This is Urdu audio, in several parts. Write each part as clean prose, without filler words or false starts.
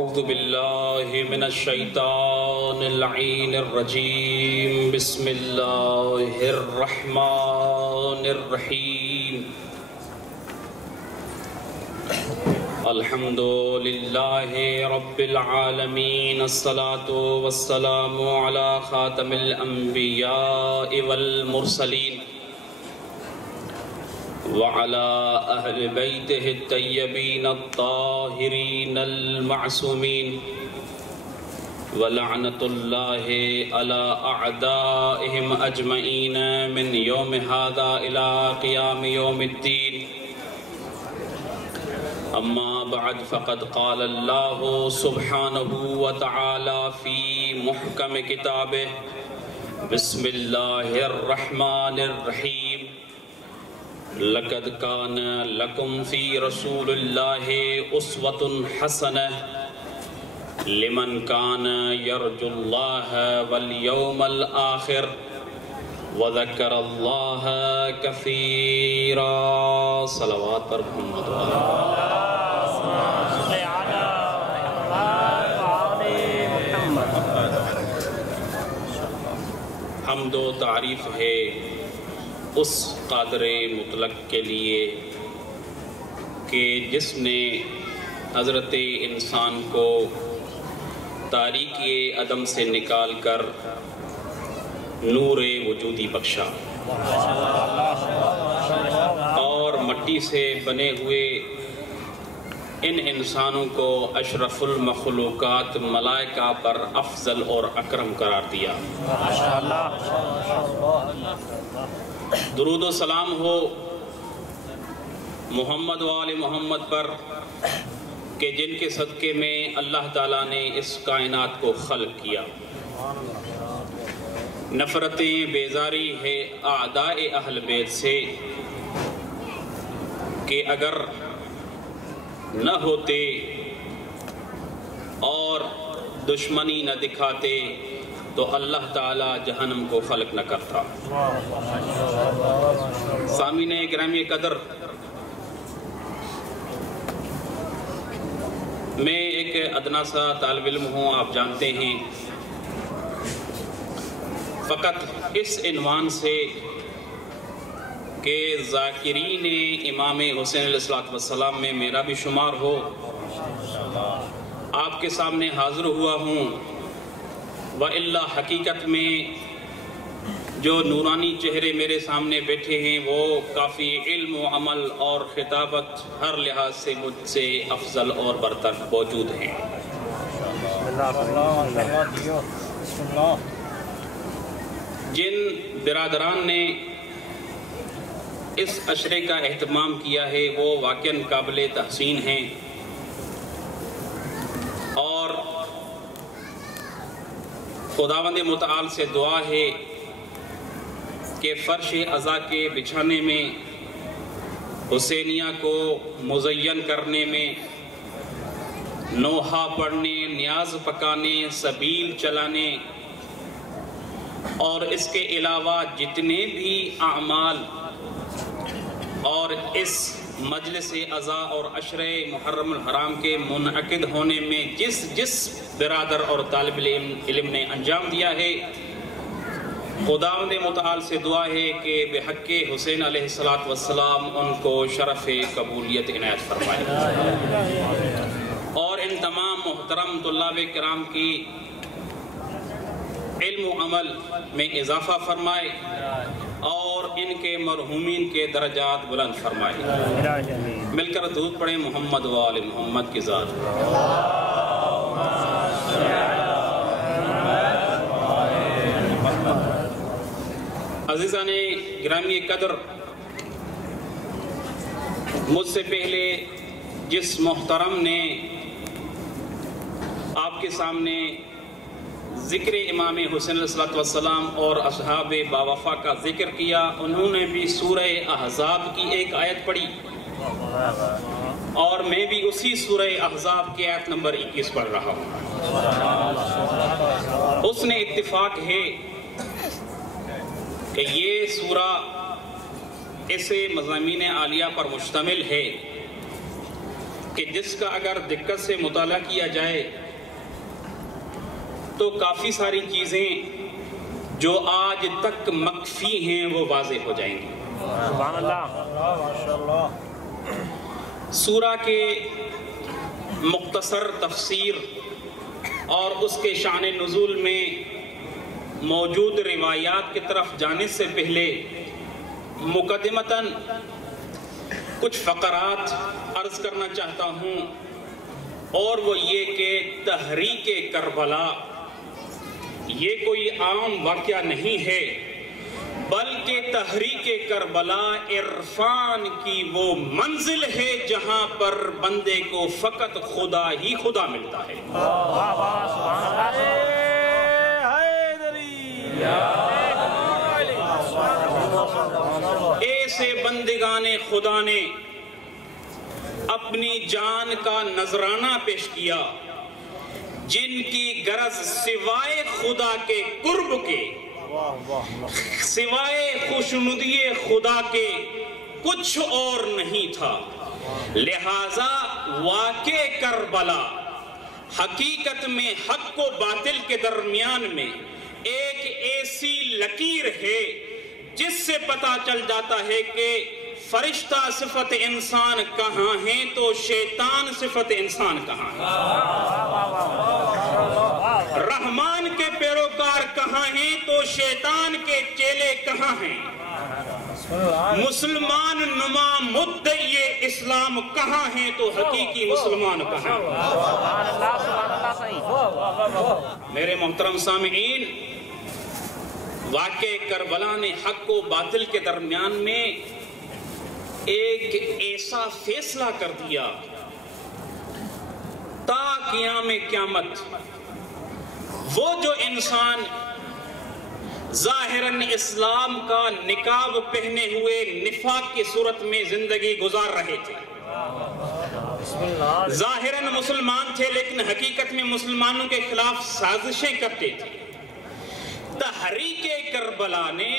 أعوذ بالله من الشيطان اللعين الرجيم بسم الله الرحمن الرحيم الحمد لله رب العالمين الصلاة والسلام على خاتم الأنبياء والمرسلين وعلى أهل بيته الطيبين الطاهرين المعصومين ولعنة الله على أعدائهم أجمعين من يوم هذا إلى قيام يوم الدين. أما بعد فقد قال الله سبحانه وتعالى في محكم كتابه بسم الله الرحمن الرحيم لقد كان لكم في رسول الله أسوة حسنة لمن كان يرجو الله واليوم الآخر وذكر الله كثيرا. صلوات پر محمد حمد و تعریف ہے اس قادر مطلق کے لیے کہ جس نے حضرت انسان کو تاریکی عدم سے نکال کر نور وجودی بخشا اور مٹی سے بنے ہوئے ان انسانوں کو اشرف المخلوقات ملائکہ پر افضل اور اکرم قرار دیا. درود و سلام ہو محمد و آل محمد پر کہ جن کے صدقے میں اللہ تعالیٰ نے اس کائنات کو خلق کیا. نفرتیں بیزاری ہے اعداء اہل بیت سے کہ اگر نہ ہوتے اور دشمنی نہ دکھاتے تو اللہ تعالیٰ جہنم کو خلق نہ کرتا. سامعین گرامی قدر، میں ایک ادنا سا طالب علم ہوں، آپ جانتے ہیں. فقط اس عنوان سے کہ ذاکرین امام حسین علیہ السلام میں میرا بھی شمار ہو، آپ کے سامنے حاضر ہوا ہوں. وَإِلَّا حقیقت میں جو نورانی چہرے میرے سامنے بیٹھے ہیں وہ کافی علم و عمل اور خطابت ہر لحاظ سے مجھ سے افضل اور برتر موجود ہیں. جن برادران نے اس عشرے کا اہتمام کیا ہے وہ واقعاً قابل تحسین ہیں اور خداوند متعال سے دعا ہے کہ فرش عزا کے بچھانے میں، حسینیہ کو مزین کرنے میں، نوحہ پڑھنے، نیاز پکانے، سبیل چلانے اور اس کے علاوہ جتنے بھی اعمال اور اس مجلس عزا اور عشرہ محرم الحرام کے منعقد ہونے میں جس برادر اور طالب علم نے انجام دیا ہے، خداوند متعال سے دعا ہے کہ بحق حسین علیہ السلام ان کو شرف قبولیت عنایت فرمائے اور ان تمام محترم طلاب کرام کی علم و عمل میں اضافہ فرمائے اور ان کے مرحومین کے درجات بلند فرمائے. مل کر درود پڑھیں محمد و آل محمد کی ذات. عزیزان گرامی قدر، مجھ سے پہلے جس محترم نے آپ کے سامنے ذکر امام حسین علیہ السلام اور اصحاب باوفا کا ذکر کیا، انہوں نے بھی سورہ احزاب کی ایک آیت پڑھی اور میں بھی اسی سورہ احزاب کی آیت نمبر 21 پڑھ رہا ہوں. اس نے اتفاق ہے کہ یہ سورہ ایسے مضامین عالیہ پر مشتمل ہے کہ جس کا اگر دقت سے مطالعہ کیا جائے تو کافی ساری چیزیں جو آج تک مخفی ہیں وہ واضح ہو جائیں گی۔ سبحان اللہ۔ سورہ کے مختصر تفسیر اور اس کے شان نزول میں موجود روایات کی طرف جانے سے پہلے مقدمتاً کچھ فقرات عرض کرنا چاہتا ہوں، اور وہ یہ کہ تحریک کربلا یہ کوئی عام واقعہ نہیں ہے، بلکہ تحریک کربلا عرفان کی وہ منزل ہے جہاں پر بندے کو فقط خدا ہی خدا ملتا ہے۔ ایسے بندگان خدا نے اپنی جان کا نذرانہ پیش کیا جن کی غرض سوائے خدا کے قرب کے، سوائے خوشنودی خدا کے کچھ اور نہیں تھا۔ لہذا واقع کربلا حقیقت میں حق و باطل کے درمیان میں ایک ایسی لکیر ہے جس سے پتہ چل جاتا ہے کہ فرشتہ صفت انسان کہاں ہیں تو شیطان صفت انسان کہاں ہے، رحمان کے پیروکار کہاں ہیں تو شیطان کے چیلے کہاں ہیں، مسلمان نما مدعی اسلام کہاں ہیں تو حقیقی مسلمان کہاں ہیں۔ میرے محترم سامعین، واقع کربلا نے حق و باطل کے درمیان میں ایک ایسا فیصلہ کر دیا تا قیام قیامت وہ جو انسان ظاہراً اسلام کا نقاب پہنے ہوئے نفاق کی صورت میں زندگی گزار رہے تھے، ظاہراً مسلمان تھے لیکن حقیقت میں مسلمانوں کے خلاف سازشیں کرتے تھے، تحریک کربلا نے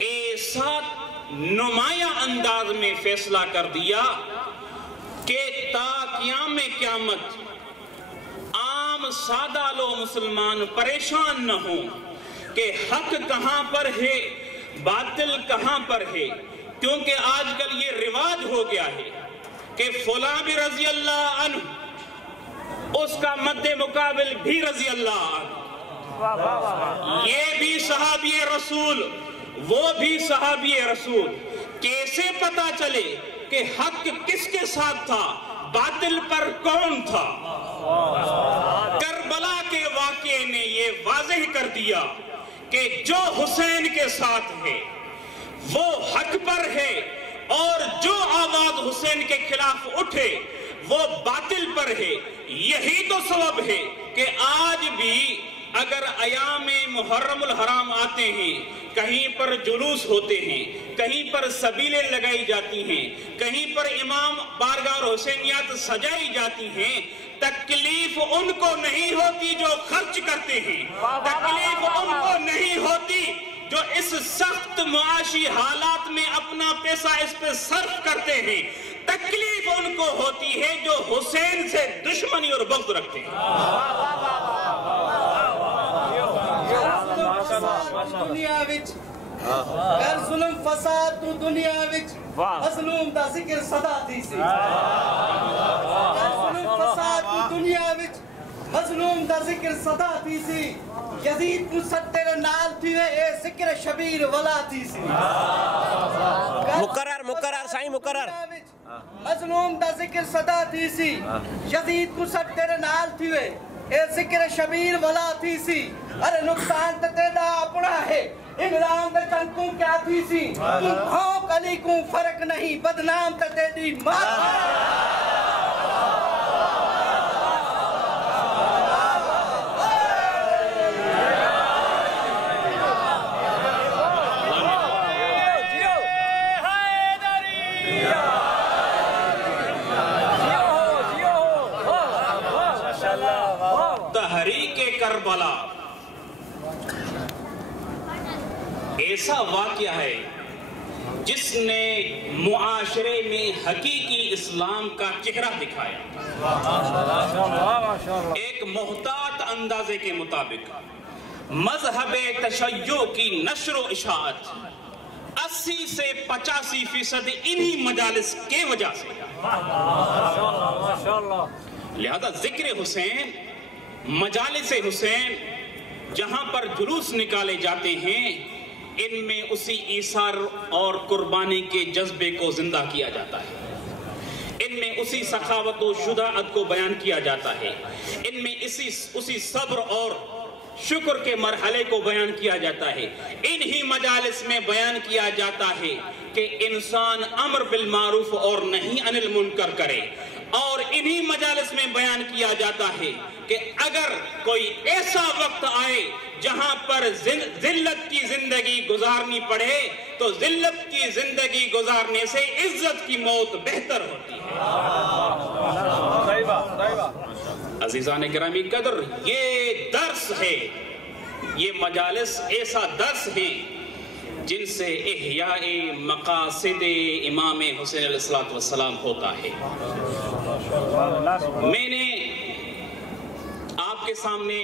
ایسا نمایاں انداز میں فیصلہ کر دیا کہ تا قیام قیامت عام سادہ لوگ مسلمان پریشان نہ ہوں کہ حق کہاں پر ہے باطل کہاں پر ہے، کیونکہ آج کل یہ رواج ہو گیا ہے کہ فلاں بھی رضی اللہ عنہ، اس کا مد مقابل بھی رضی اللہ عنہ، یہ بھی صحابی رسول وہ بھی صحابی رسول۔ کیسے پتا چلے کہ حق کس کے ساتھ تھا، باطل پر کون تھا؟ کربلا کے واقعے نے یہ واضح کر دیا کہ جو حسین کے ساتھ ہے وہ حق پر ہے، اور جو آواز حسین کے خلاف اٹھے وہ باطل پر ہے۔ یہی تو سبب ہے کہ آج بھی اگر ایام محرم الحرام آتے ہیں، کہیں پر جلوس ہوتے ہیں، کہیں پر سبیلیں لگائی جاتی ہیں، کہیں پر امام بارگاہ اور حسینیات سجائی جاتی ہیں، تکلیف ان کو نہیں ہوتی جو خرچ کرتے ہیں، تکلیف ان کو نہیں ہوتی جو اس سخت معاشی حالات میں اپنا پیسہ اس پہ صرف کرتے ہیں، تکلیف ان کو ہوتی ہے جو حسین سے دشمنی اور بغض رکھتے ہیں۔ دنیا وچ گر ظلم فساد تو دنیا وچ مظلوم دا ذکر صدا تھی سی، گر ظلم فساد تو دنیا وچ مظلوم دا ذکر صدا تھی سی، یزید کو سٹر نال تھی وے اے ذکر شبیر ولا تھی سی، مقرر سائیں مقرر، مظلوم دا ذکر صدا تھی سی، یزید کو سٹر نال تھی وے اے ذکر شبیر ولا تھی سی، ارے نقصان تیدا اپنا ہے انگلان دے چنکوں کیا تھی سی، تم بھونک علی کو فرق نہیں بدنام تیدی مات۔ تحریک کربلا ایسا واقعہ ہے جس نے معاشرے میں حقیقی اسلام کا چہرہ دکھایا. ایک محتاط اندازے کے مطابق مذہب تشیع کی نشر و اشاعت 80 سے 85% انہی مجالس کے وجہ سے. لہذا ذکر حسین، مجالس حسین جہاں پر جلوس نکالے جاتے ہیں، ان میں اسی ایثار اور قربانی کے جذبے کو زندہ کیا جاتا ہے، ان میں اسی سخاوت و شجاعت کو بیان کیا جاتا ہے، ان میں اسی صبر اور شکر کے مرحلے کو بیان کیا جاتا ہے. انہی مجالس میں بیان کیا جاتا ہے کہ انسان امر بالمعروف اور نہی عن المنکر کرے، اور انہی مجالس میں بیان کیا جاتا ہے کہ اگر کوئی ایسا وقت آئے جہاں پر ذلت کی زندگی گزارنی پڑے تو ذلت کی زندگی گزارنے سے عزت کی موت بہتر ہوتی ہے. عزیزان گرامی قدر، یہ درس ہے، یہ مجالس ایسا درس ہے جن سے احیاء مقاصد امام حسین علیہ السلام ہوتا ہے. میں نے آپ کے سامنے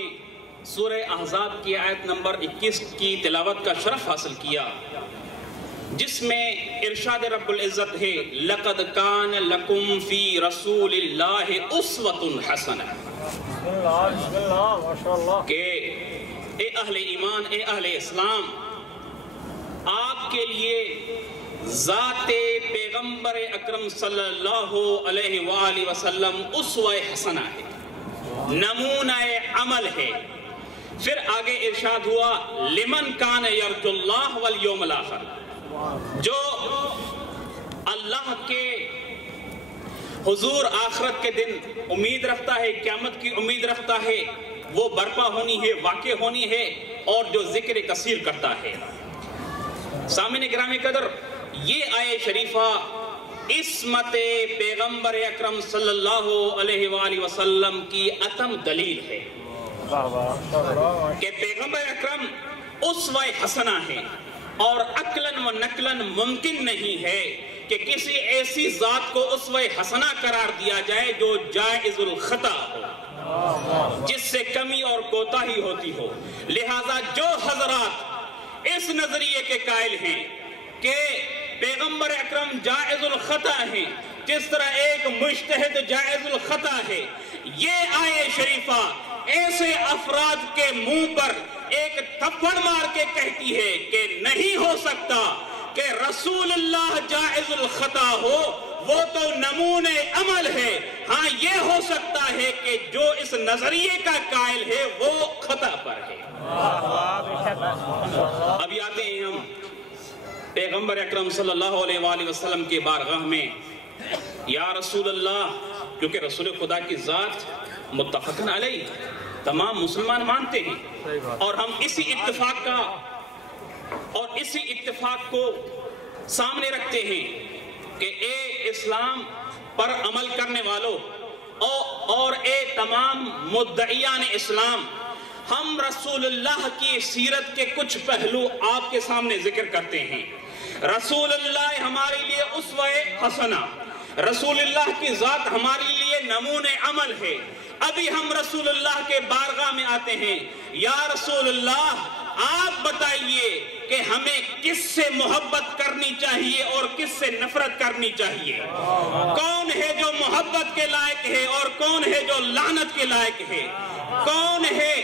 سورہ احزاب کی آیت نمبر 21 کی تلاوت کا شرف حاصل کیا، جس میں ارشاد رب العزت ہے لَقَدْ كَانَ لَكُمْ فِي رَسُولِ اللَّهِ أُسْوَةٌ حَسَنَةٌ، کہ اے اہل ایمان، اے اہل اسلام، آپ کے لیے ذات پیغمبر اکرم صلی اللہ علیہ وآلہ وسلم اسوہ حسنہ ہے، نمونہ عمل ہے. پھر آگے ارشاد ہوا لمن کان یرجو اللہ والیوم الاخر، جو اللہ کے حضور آخرت کے دن امید رکھتا ہے، قیامت کی امید رکھتا ہے، وہ برپا ہونی ہے، واقع ہونی ہے، اور جو ذکر کثیر کرتا ہے. سامعین گرامی قدر، یہ آیہ شریفہ عصمت پیغمبر اکرم صلی اللہ علیہ وآلہ وسلم کی اتم دلیل ہے کہ پیغمبر اکرم اسوہ حسنہ ہے، اور عقلاً و نقلاً ممکن نہیں ہے کہ کسی ایسی ذات کو اسوہ حسنہ قرار دیا جائے جو جائز الخطا ہو، جس سے کمی اور کوتاہی ہوتی ہو. لہذا جو حضرات اس نظریے کے قائل ہیں کہ پیغمبر اکرم جائز الخطا ہیں، جس طرح ایک مجتہد جائز الخطا ہے، یہ آیہ شریفہ ایسے افراد کے منہ پر ایک تھپڑ مار کے کہتی ہے کہ نہیں ہو سکتا کہ رسول اللہ جائز الخطا ہو، وہ تو نمونہ عمل ہے. ہاں یہ ہو سکتا ہے کہ جو اس نظریے کا قائل ہے وہ خطا پر ہے. ابھی آتے ہیں ہم پیغمبر اکرم صلی اللہ علیہ وآلہ وسلم کے بارگاہ میں. یا رسول اللہ، کیونکہ رسول خدا کی ذات متفقن علیہ تمام مسلمان مانتے ہیں، اور ہم اسی اتفاق کو سامنے رکھتے ہیں کہ اے اسلام پر عمل کرنے والوں اور اے تمام مدعیان اسلام، ہم رسول اللہ کی سیرت کے کچھ پہلو آپ کے سامنے ذکر کرتے ہیں. رسول اللہ ہمارے لیے اسوہ حسنہ، رسول اللہ کی ذات ہمارے لیے نمونہ عمل ہے. ابھی ہم رسول اللہ کے بارگاہ میں آتے ہیں. یا رسول اللہ، آپ بتائیے کہ ہمیں کس سے محبت کرنی چاہیے اور کس سے نفرت کرنی چاہیے؟ کون ہے جو محبت کے لائق ہے اور کون ہے جو لعنت کے لائق ہے؟ کون ہے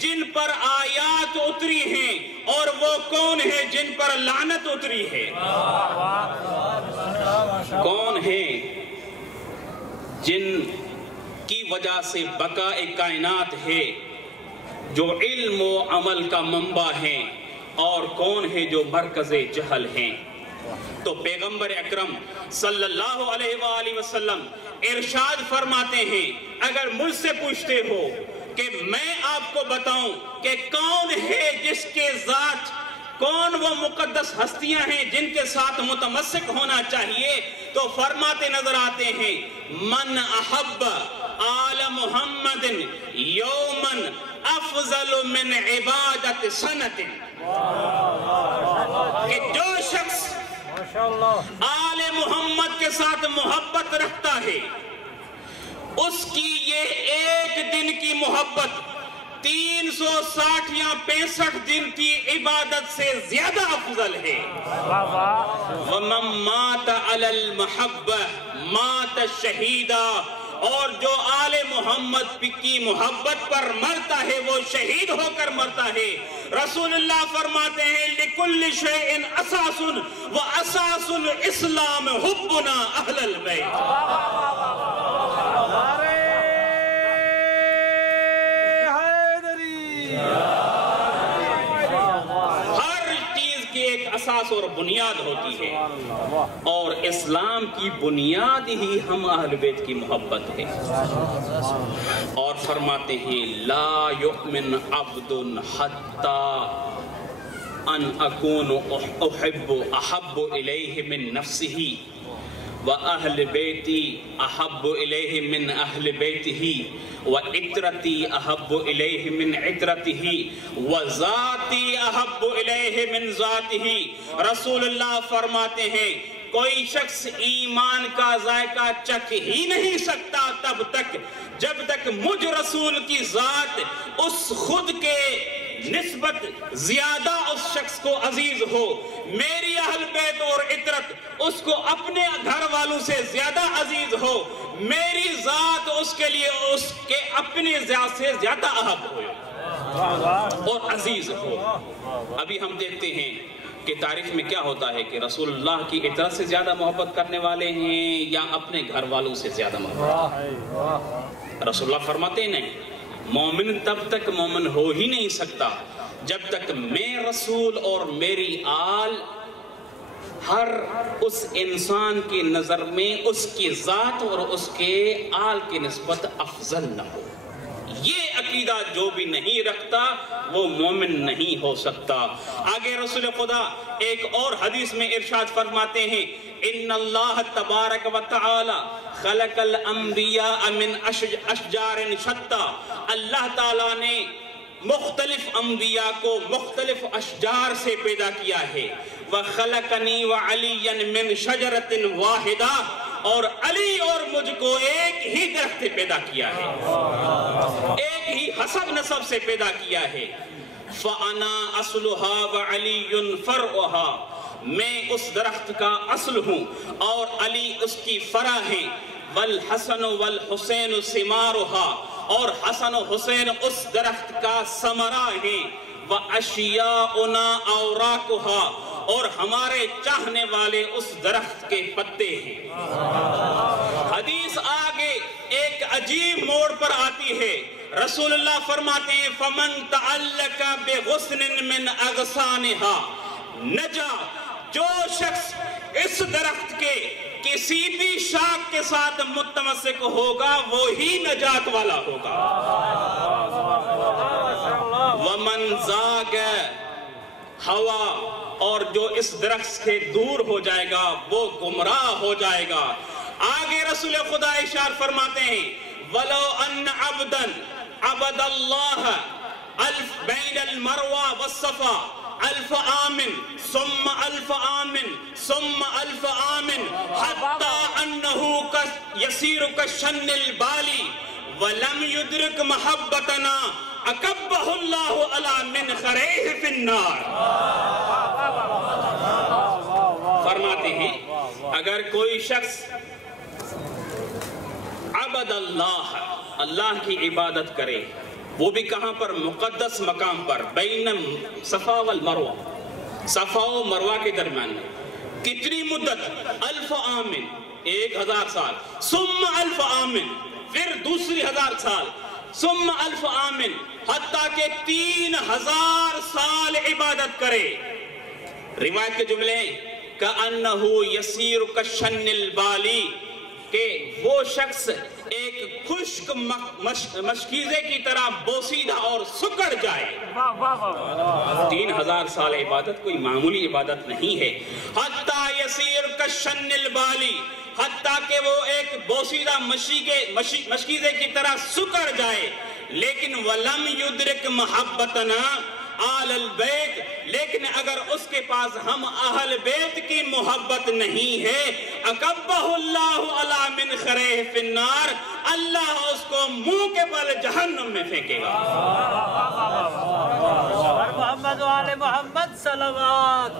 جن پر آیات اتری ہیں اور وہ کون ہے جن پر لعنت اتری ہے؟ کون ہے جن کی وجہ سے بقاء کائنات ہے، جو علم و عمل کا منبع ہیں، اور کون ہے جو مرکز جہل ہیں؟ تو پیغمبر اکرم صلی اللہ علیہ وآلہ وسلم ارشاد فرماتے ہیں، اگر مجھ سے پوچھتے ہو کہ میں آپ کو بتاؤں کہ کون ہے جس کے ذات، کون وہ مقدس ہستیاں ہیں جن کے ساتھ متمسک ہونا چاہیے، تو فرماتے نظر آتے ہیں من احب آل محمد یومن افضل من عبادت سنت، کہ جو شخص آل محمد کے ساتھ محبت رکھتا ہے، اس کی یہ ایک دن کی محبت 360 یا 65 دن کی عبادت سے زیادہ افضل ہے۔ وَمَن مَاتَ عَلَى الْمَحَبَّةِ مَاتَ شَهِيدًا، اور جو آل محمد کی محبت پر مرتا ہے وہ شہید ہو کر مرتا ہے۔ رسول اللہ فرماتے ہیں لِكُلِّ شَيْءٍ أَسَاسٌ وَأَسَاسُ الْإِسْلَامِ حُبُّنَا أَهْلَ الْبَيْتِ۔ اساس اور بنیاد ہوتی ہے، اور اسلام کی بنیاد ہی ہم اہل بیت کی محبت ہے۔ اور فرماتے ہیں لا یؤمن عبد حتی ان اکون احب الیہ من نفسہ وَأَهْلِ بَيْتِي أَحَبُّ إِلَيْهِ مِنْ أَهْلِ بَيْتِهِ وَعِتْرَتِي أَحَبُّ إِلَيْهِ مِنْ عِتْرَتِهِ وَذَاتِي أَحَبُّ إِلَيْهِ مِنْ ذَاتِهِ۔ رسول اللہ فرماتے ہیں کوئی شخص ایمان کا ذائقہ چکھ ہی نہیں سکتا تب تک جب تک مجھ رسول کی ذات اس خود کے نسبت زیادہ اس شخص کو عزیز ہو، میری اہل بیت اور عطرت اس کو اپنے گھر والوں سے زیادہ عزیز ہو، میری ذات اس کے لیے اس کے اپنے ذات سے زیادہ احب ہو اور عزیز ہو۔ ابھی ہم دیکھتے ہیں کہ تاریخ میں کیا ہوتا ہے کہ رسول اللہ کی عطرت سے زیادہ محبت کرنے والے ہیں یا اپنے گھر والوں سے زیادہ محبت۔ رسول اللہ فرماتے ہیں نہیں، مومن تب تک مومن ہو ہی نہیں سکتا جب تک میں رسول اور میری آل ہر اس انسان کی نظر میں اس کی ذات اور اس کے آل کی نسبت افضل نہ ہو۔ یہ عقیدہ جو بھی نہیں رکھتا وہ مومن نہیں ہو سکتا۔ آگے رسول خدا ایک اور حدیث میں ارشاد فرماتے ہیں ان اللہ تبارک و تعالی خلق الانبیاء من اشجار شتى، اللہ تعالیٰ نے مختلف انبیاء کو مختلف اشجار سے پیدا کیا ہے۔ وَخَلَقَنِي وَعَلِيًّا مِّن شَجَرَةٍ وَاحِدَةٍ، اور علی اور مجھ کو ایک ہی درخت سے پیدا کیا ہے، ایک ہی حسب نسب سے پیدا کیا ہے۔ فَأَنَا أَصْلُهَا وَعَلِيٌّ فَرْعُهَا، میں اس درخت کا اصل ہوں اور علی اس کی فرع ہیں۔ وَالْحَسَنُ وَالْحُسَيْنُ ثِمَارُهَا، اور حسن و حسین اس درخت کا ثمرہ ہیں۔ وَأَشْيَاؤُنَا أَوْرَاقُهَا، اور ہمارے چاہنے والے اس درخت کے پتے ہیں۔ حدیث آگے ایک عجیب موڑ پر آتی ہے۔ رسول اللہ فرماتے ہیں فَمَن تَعَلَّقَ بِغُصْنٍ مِّنْ أَغْصَانِهَا نَجَا، جو شخص اس درخت کے کسی بھی شاخ کے ساتھ متمسک ہوگا وہی نجات والا ہوگا۔ وَمَن زَاغَ ہوا، اور جو اس درخت سے دور ہو جائے گا وہ گمراہ ہو جائے گا۔ آگے رسول خدا ارشاد فرماتے ہیں وَلَوْ أَنَّ عَبْدًا عَبَدَ اللَّهَ أَلْفَ بَيْنَ الْمَرْوَى وَالصَّفَا أَلْفَ عَامٍ ثُمَّ أَلْفَ عَامٍ ثُمَّ أَلْفَ عَامٍ حَتَّى أَنَّهُ يَسِيرُ كَالشَّنِّ الْبَالِي وَلَمْ يُدْرِكْ مَحَبَّتَنَا اکبہ اللہ علی من خریہ فی النار۔ فرماتے ہیں اگر کوئی شخص عبد اللہ، اللہ کی عبادت کرے، وہ بھی کہاں پر؟ مقدس مقام پر، بین صفا والمروہ، صفا و مروہ کے درمیان میں۔ کتنی مدت؟ 1000 عام، 1000 سال، ثم 1000 عام، پھر دوسری 1000 سال، ثم 1000 عام، حتیٰ کہ 3000 سال عبادت کرے۔ روایت کے جملے کَأَنَّهُ يَسِيرُ كَالشَّنِّ الْبَالِي، کہ وہ شخص ایک خشک مشکیزے کی طرح بوسیدہ اور سکڑ جائے۔ 3000 سال عبادت کوئی معمولی عبادت نہیں ہے۔ حتیٰ یسیر کالشن البالی، حتیٰ کہ وہ ایک بوسیدہ مشکیزے کی طرح سکڑ جائے۔ لیکن وَلَمْ يُدْرِكْ مَحَبَّتَنَا آل البیت، لیکن اگر اس کے پاس ہم اہل بیت کی محبت نہیں ہے، اکبہ اللہ علی منخرہ فی النار، اللہ اس کو منہ کے بل جہنم میں پھینکے گا۔ محمد و آل محمد صلوات،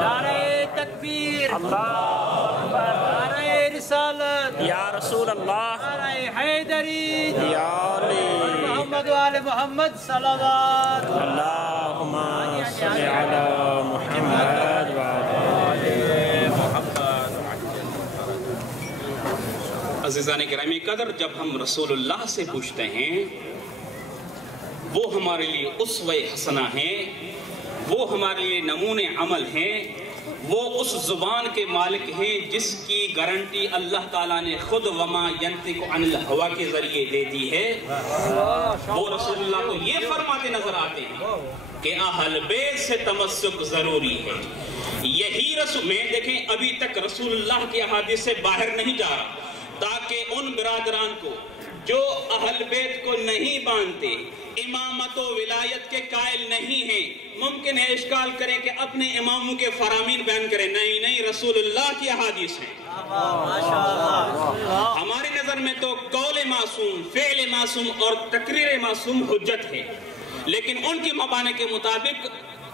نعرہ تکبیر، نعرہ رسالت، یا رسول اللہ، نعرہ حیدری، یا علی محمد و آل محمد صلوات، اللہم صلی علی محمد و آل محمد۔ عزیزان گرامی قدر، جب ہم رسول اللہ سے پوچھتے ہیں، وہ ہمارے لیے اسوہ حسنہ ہیں، وہ ہمارے لیے نمونے عمل ہیں، وہ اس زبان کے مالک ہیں جس کی گارنٹی اللہ تعالیٰ نے خود وما ینطق عن الہوا کے ذریعے دے دی ہے، وہ رسول اللہ کو یہ فرماتے نظر آتے ہیں کہ اہل بیت سے تمسک ضروری ہے۔ یہی رسول میں دیکھیں ابھی تک رسول اللہ کی احادیث سے باہر نہیں جا رہا، تاکہ ان برادران کو جو اہل بیت کو نہیں مانتے، امامت و ولایت کے قائل نہیں ہیں، ممکن ہے اشکال کریں کہ اپنے اماموں کے فرامین بیان کریں، نہیں رسول اللہ کی احادیث ہیں۔ ہماری نظر میں تو قول معصوم، فعل معصوم اور تقریر معصوم حجت ہے، لیکن ان کی مبانی کے مطابق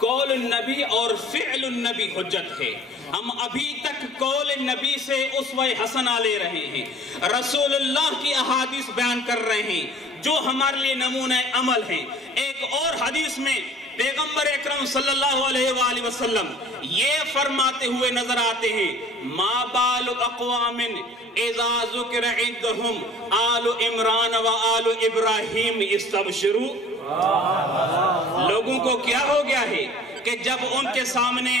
قول النبی اور فعل النبی حجت ہے۔ ہم ابھی تک قول النبی سے اسوہ حسنہ لے رہے ہیں، رسول اللہ کی احادیث بیان کر رہے ہیں جو ہمارے لیے نمونہ عمل ہیں۔ ایک اور حدیث میں پیغمبر اکرم صلی اللہ علیہ وآلہ وسلم یہ فرماتے ہوئے نظر آتے ہیں، ما بال اقوام اذا ذکر عندهم آل عمران و آل ابراہیم استبشروا، لوگوں کو کیا ہو گیا ہے کہ جب ان کے سامنے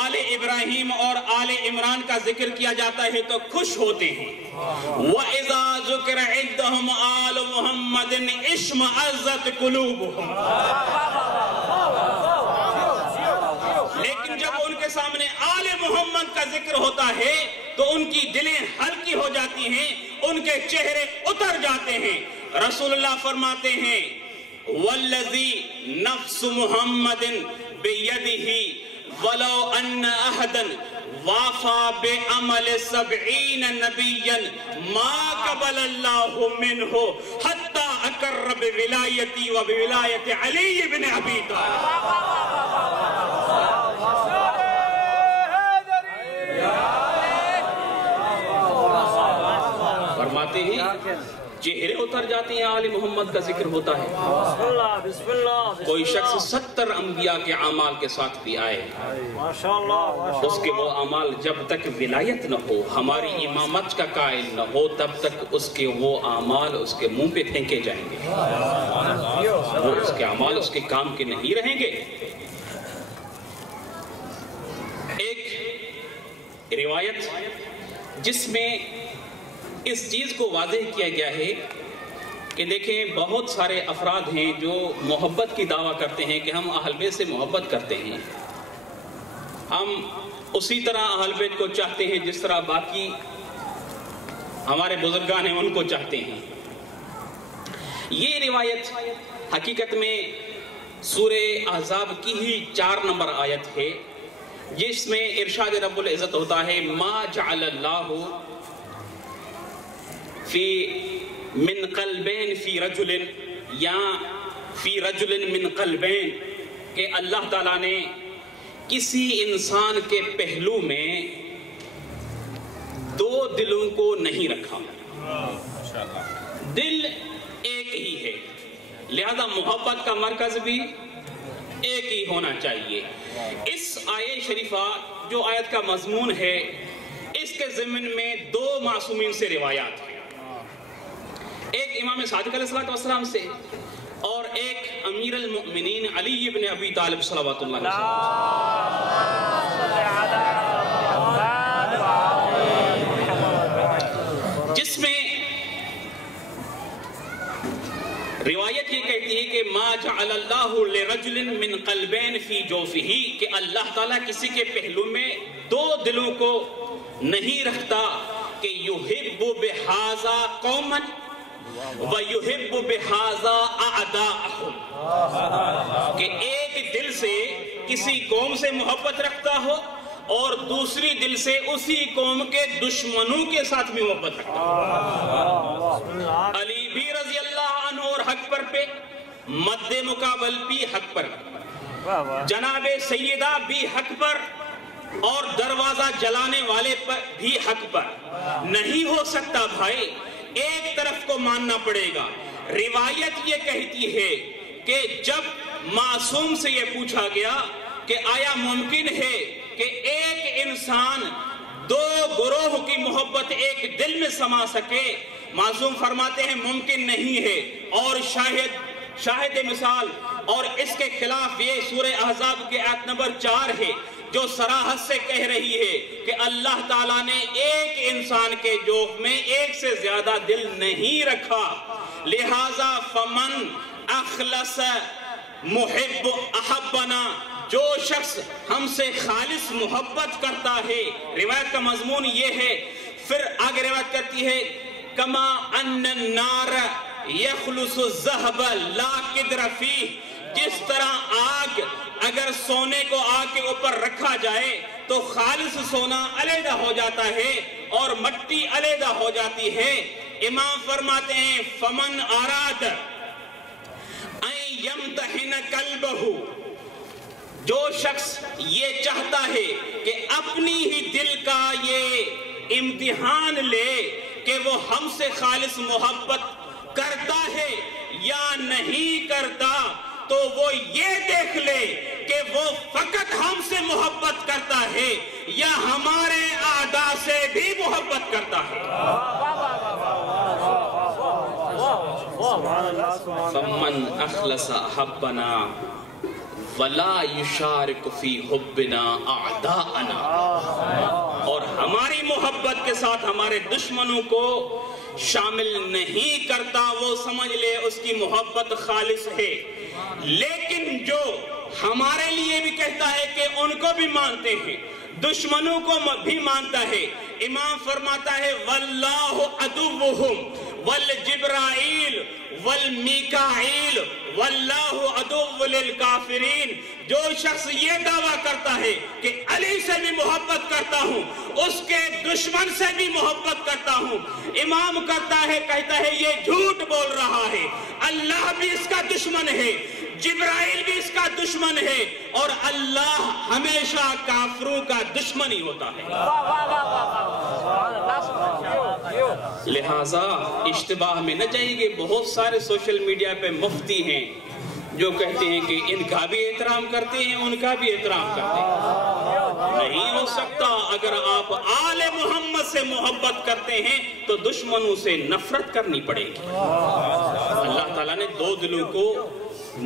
آل ابراہیم اور آل عمران کا ذکر کیا جاتا ہے تو خوش ہوتے ہیں۔ وَإِذَا ذُكِرَ عِدَّهُمْ آلُ مُحَمَّدٍ اِشْمَعَزَّتْ قُلُوبُهُمْ، لیکن جب ان کے سامنے آل محمد کا ذکر ہوتا ہے تو ان کی دلیں ہلکی ہو جاتی ہیں، ان کے چہرے اتر جاتے ہیں۔ رسول اللہ فرماتے ہیں، وَالَّذِي نَفْسُ مُحَمَّدٍ بِيَدِهِ وَلَوْ أَنَّ أَحَدًا وَافَى بِعَمَلِ 70 نَبِيًّا مَا قَبَلَ اللَّهُ مِنْهُ حَتَّى أَقَرَّ بِوِلَایَتِي وَبِوِلَایَتِ عَلِيِّ بْنِ أَبِي طَالِبٍ۔ فرماتے ہیں چہرے اتر جاتے ہیں، آل محمد کا ذکر ہوتا ہے۔ بسم اللہ، کوئی شخص 70 انبیاء کے اعمال کے ساتھ بھی آئے، اس کے وہ اعمال جب تک ولایت نہ ہو، ہماری امامت کا قائل نہ ہو، تب تک اس کے وہ اعمال اس کے منہ پہ پھینکے جائیں گے، وہ اس کے اعمال اس کے کام کے نہیں رہیں گے۔ ایک روایت جس میں اس چیز کو واضح کیا گیا ہے کہ دیکھیں بہت سارے افراد ہیں جو محبت کی دعویٰ کرتے ہیں کہ ہم اہل بیت سے محبت کرتے ہیں، ہم اسی طرح اہل بیت کو چاہتے ہیں جس طرح باقی ہمارے بزرگان ہیں ان کو چاہتے ہیں۔ یہ روایت حقیقت میں سورہ احزاب کی ہی 4 نمبر آیت ہے، جس میں ارشاد رب العزت ہوتا ہے، ما جعل اللہ فی من قلبین فی رجل، یا فی رجل من قلبین، کہ اللہ تعالیٰ نے کسی انسان کے پہلو میں 2 دلوں کو نہیں رکھا، دل ایک ہی ہے، لہذا محبت کا مرکز بھی ایک ہی ہونا چاہیے۔ اس آیت شریفہ جو آیت کا مضمون ہے، اس کے ضمن میں 2 معصومین سے روایات ہیں، ایک امام صادق علیہ السلام سے اور ایک امیر المؤمنین علی بن ابی طالب صلوات اللہ علیہ وسلم، جس میں روایت یہ کہتی ہے کہ ما جعل اللہ لرجل من قلبین فی جوفہ، کہ اللہ تعالیٰ کسی کے پہلو میں 2 دلوں کو نہیں رکھتا کہ یحب بہذا قوما ویحب بہذا اعداءہم، کہ ایک دل سے کسی قوم سے محبت رکھتا ہو اور دوسری دل سے اسی قوم کے دشمنوں کے ساتھ بھی محبت رکھتا ہو۔ علی بھی رضی اللہ عنہ اور حق پر پہ، مد مقابل بھی حق پر، جناب سیدہ بھی حق پر، اور دروازہ جلانے والے پر بھی حق پر۔ نہیں ہو سکتا بھائی، ایک طرف کو ماننا پڑے گا۔ روایت یہ کہتی ہے کہ جب معصوم سے یہ پوچھا گیا کہ آیا ممکن ہے کہ ایک انسان دو گروہ کی محبت ایک دل میں سما سکے؟ معصوم فرماتے ہیں ممکن نہیں ہے، اور شاہد مثال اور اس کے خلاف یہ سورہ احزاب کے آیت نمبر 4 ہے، جو صراحت سے کہہ رہی ہے کہ اللہ تعالیٰ نے ایک انسان کے جوف میں ایک سے زیادہ دل نہیں رکھا، لہذا فمن اخلص محب احبنا، جو شخص ہم سے خالص محبت کرتا ہے۔ روایت کا مضمون یہ ہے، پھر آگے روایت کرتی ہے کما ان النار یخلص الذهب لا قدر فیہ، جس طرح آگ اگر سونے کو آگ کے اوپر رکھا جائے تو خالص سونا علیحدہ ہو جاتا ہے اور مٹی علیحدہ ہو جاتی ہے۔ امام فرماتے ہیں فمن اراد ان یمتحن قلبہ، جو شخص یہ چاہتا ہے کہ اپنی ہی دل کا یہ امتحان لے کہ وہ ہم سے خالص محبت کرتا ہے یا نہیں کرتا، تو وہ یہ دیکھ لے کہ وہ فقط ہم سے محبت کرتا ہے یا ہمارے اعداء سے بھی محبت کرتا ہے۔ فمن اخلص احبنا ولا یشارک فی حبنا اعداءنا، اور ہماری محبت کے ساتھ ہمارے دشمنوں کو شامل نہیں کرتا، وہ سمجھ لے اس کی محبت خالص ہے۔ لیکن جو ہمارے لیے بھی کہتا ہے کہ ان کو بھی مانتے ہیں، دشمنوں کو بھی مانتا ہے، امام فرماتا ہے واللہ عدوہم والجبرائیل والمیکائیل واللہ عدو للکافرین، جو شخص یہ دعویٰ کرتا ہے کہ علی سے بھی محبت کرتا ہوں، اس کے دشمن سے بھی محبت کرتا ہوں، امام کہتا ہے یہ جھوٹ بول رہا ہے، اللہ بھی اس کا دشمن ہے، جبرائیل بھی اس کا دشمن ہے، اور اللہ ہمیشہ کافروں کا دشمن ہی ہوتا ہے۔ لہٰذا اشتباہ میں نہ جائیں گے، بہت سارے سوشل میڈیا پہ مفتی ہیں جو کہتے ہیں کہ ان کا بھی احترام کرتے ہیں ان کا بھی احترام کرتے ہیں۔ نہیں ہو سکتا، اگر آپ آل محمد سے محبت کرتے ہیں تو دشمنوں سے نفرت کرنی پڑے گی۔ اللہ تعالیٰ نے دو دلوں کو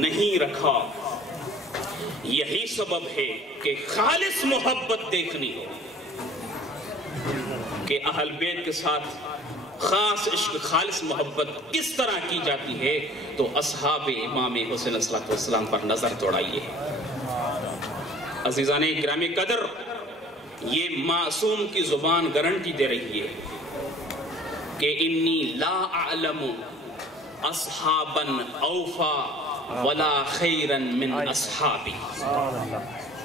نہیں رکھا، یہی سبب ہے کہ خالص محبت دیکھنی ہو کہ اہل بیت کے ساتھ خاص عشق، خالص محبت کس طرح کی جاتی ہے، تو اصحاب امام حسین علیہ السلام پر نظر دوڑائیے۔ عزیزان گرامی قدر، یہ معصوم کی زبان گارنٹی دے رہی ہے کہ انی لا اعلم اصحابا اوفا ولا خیرا من اصحابی۔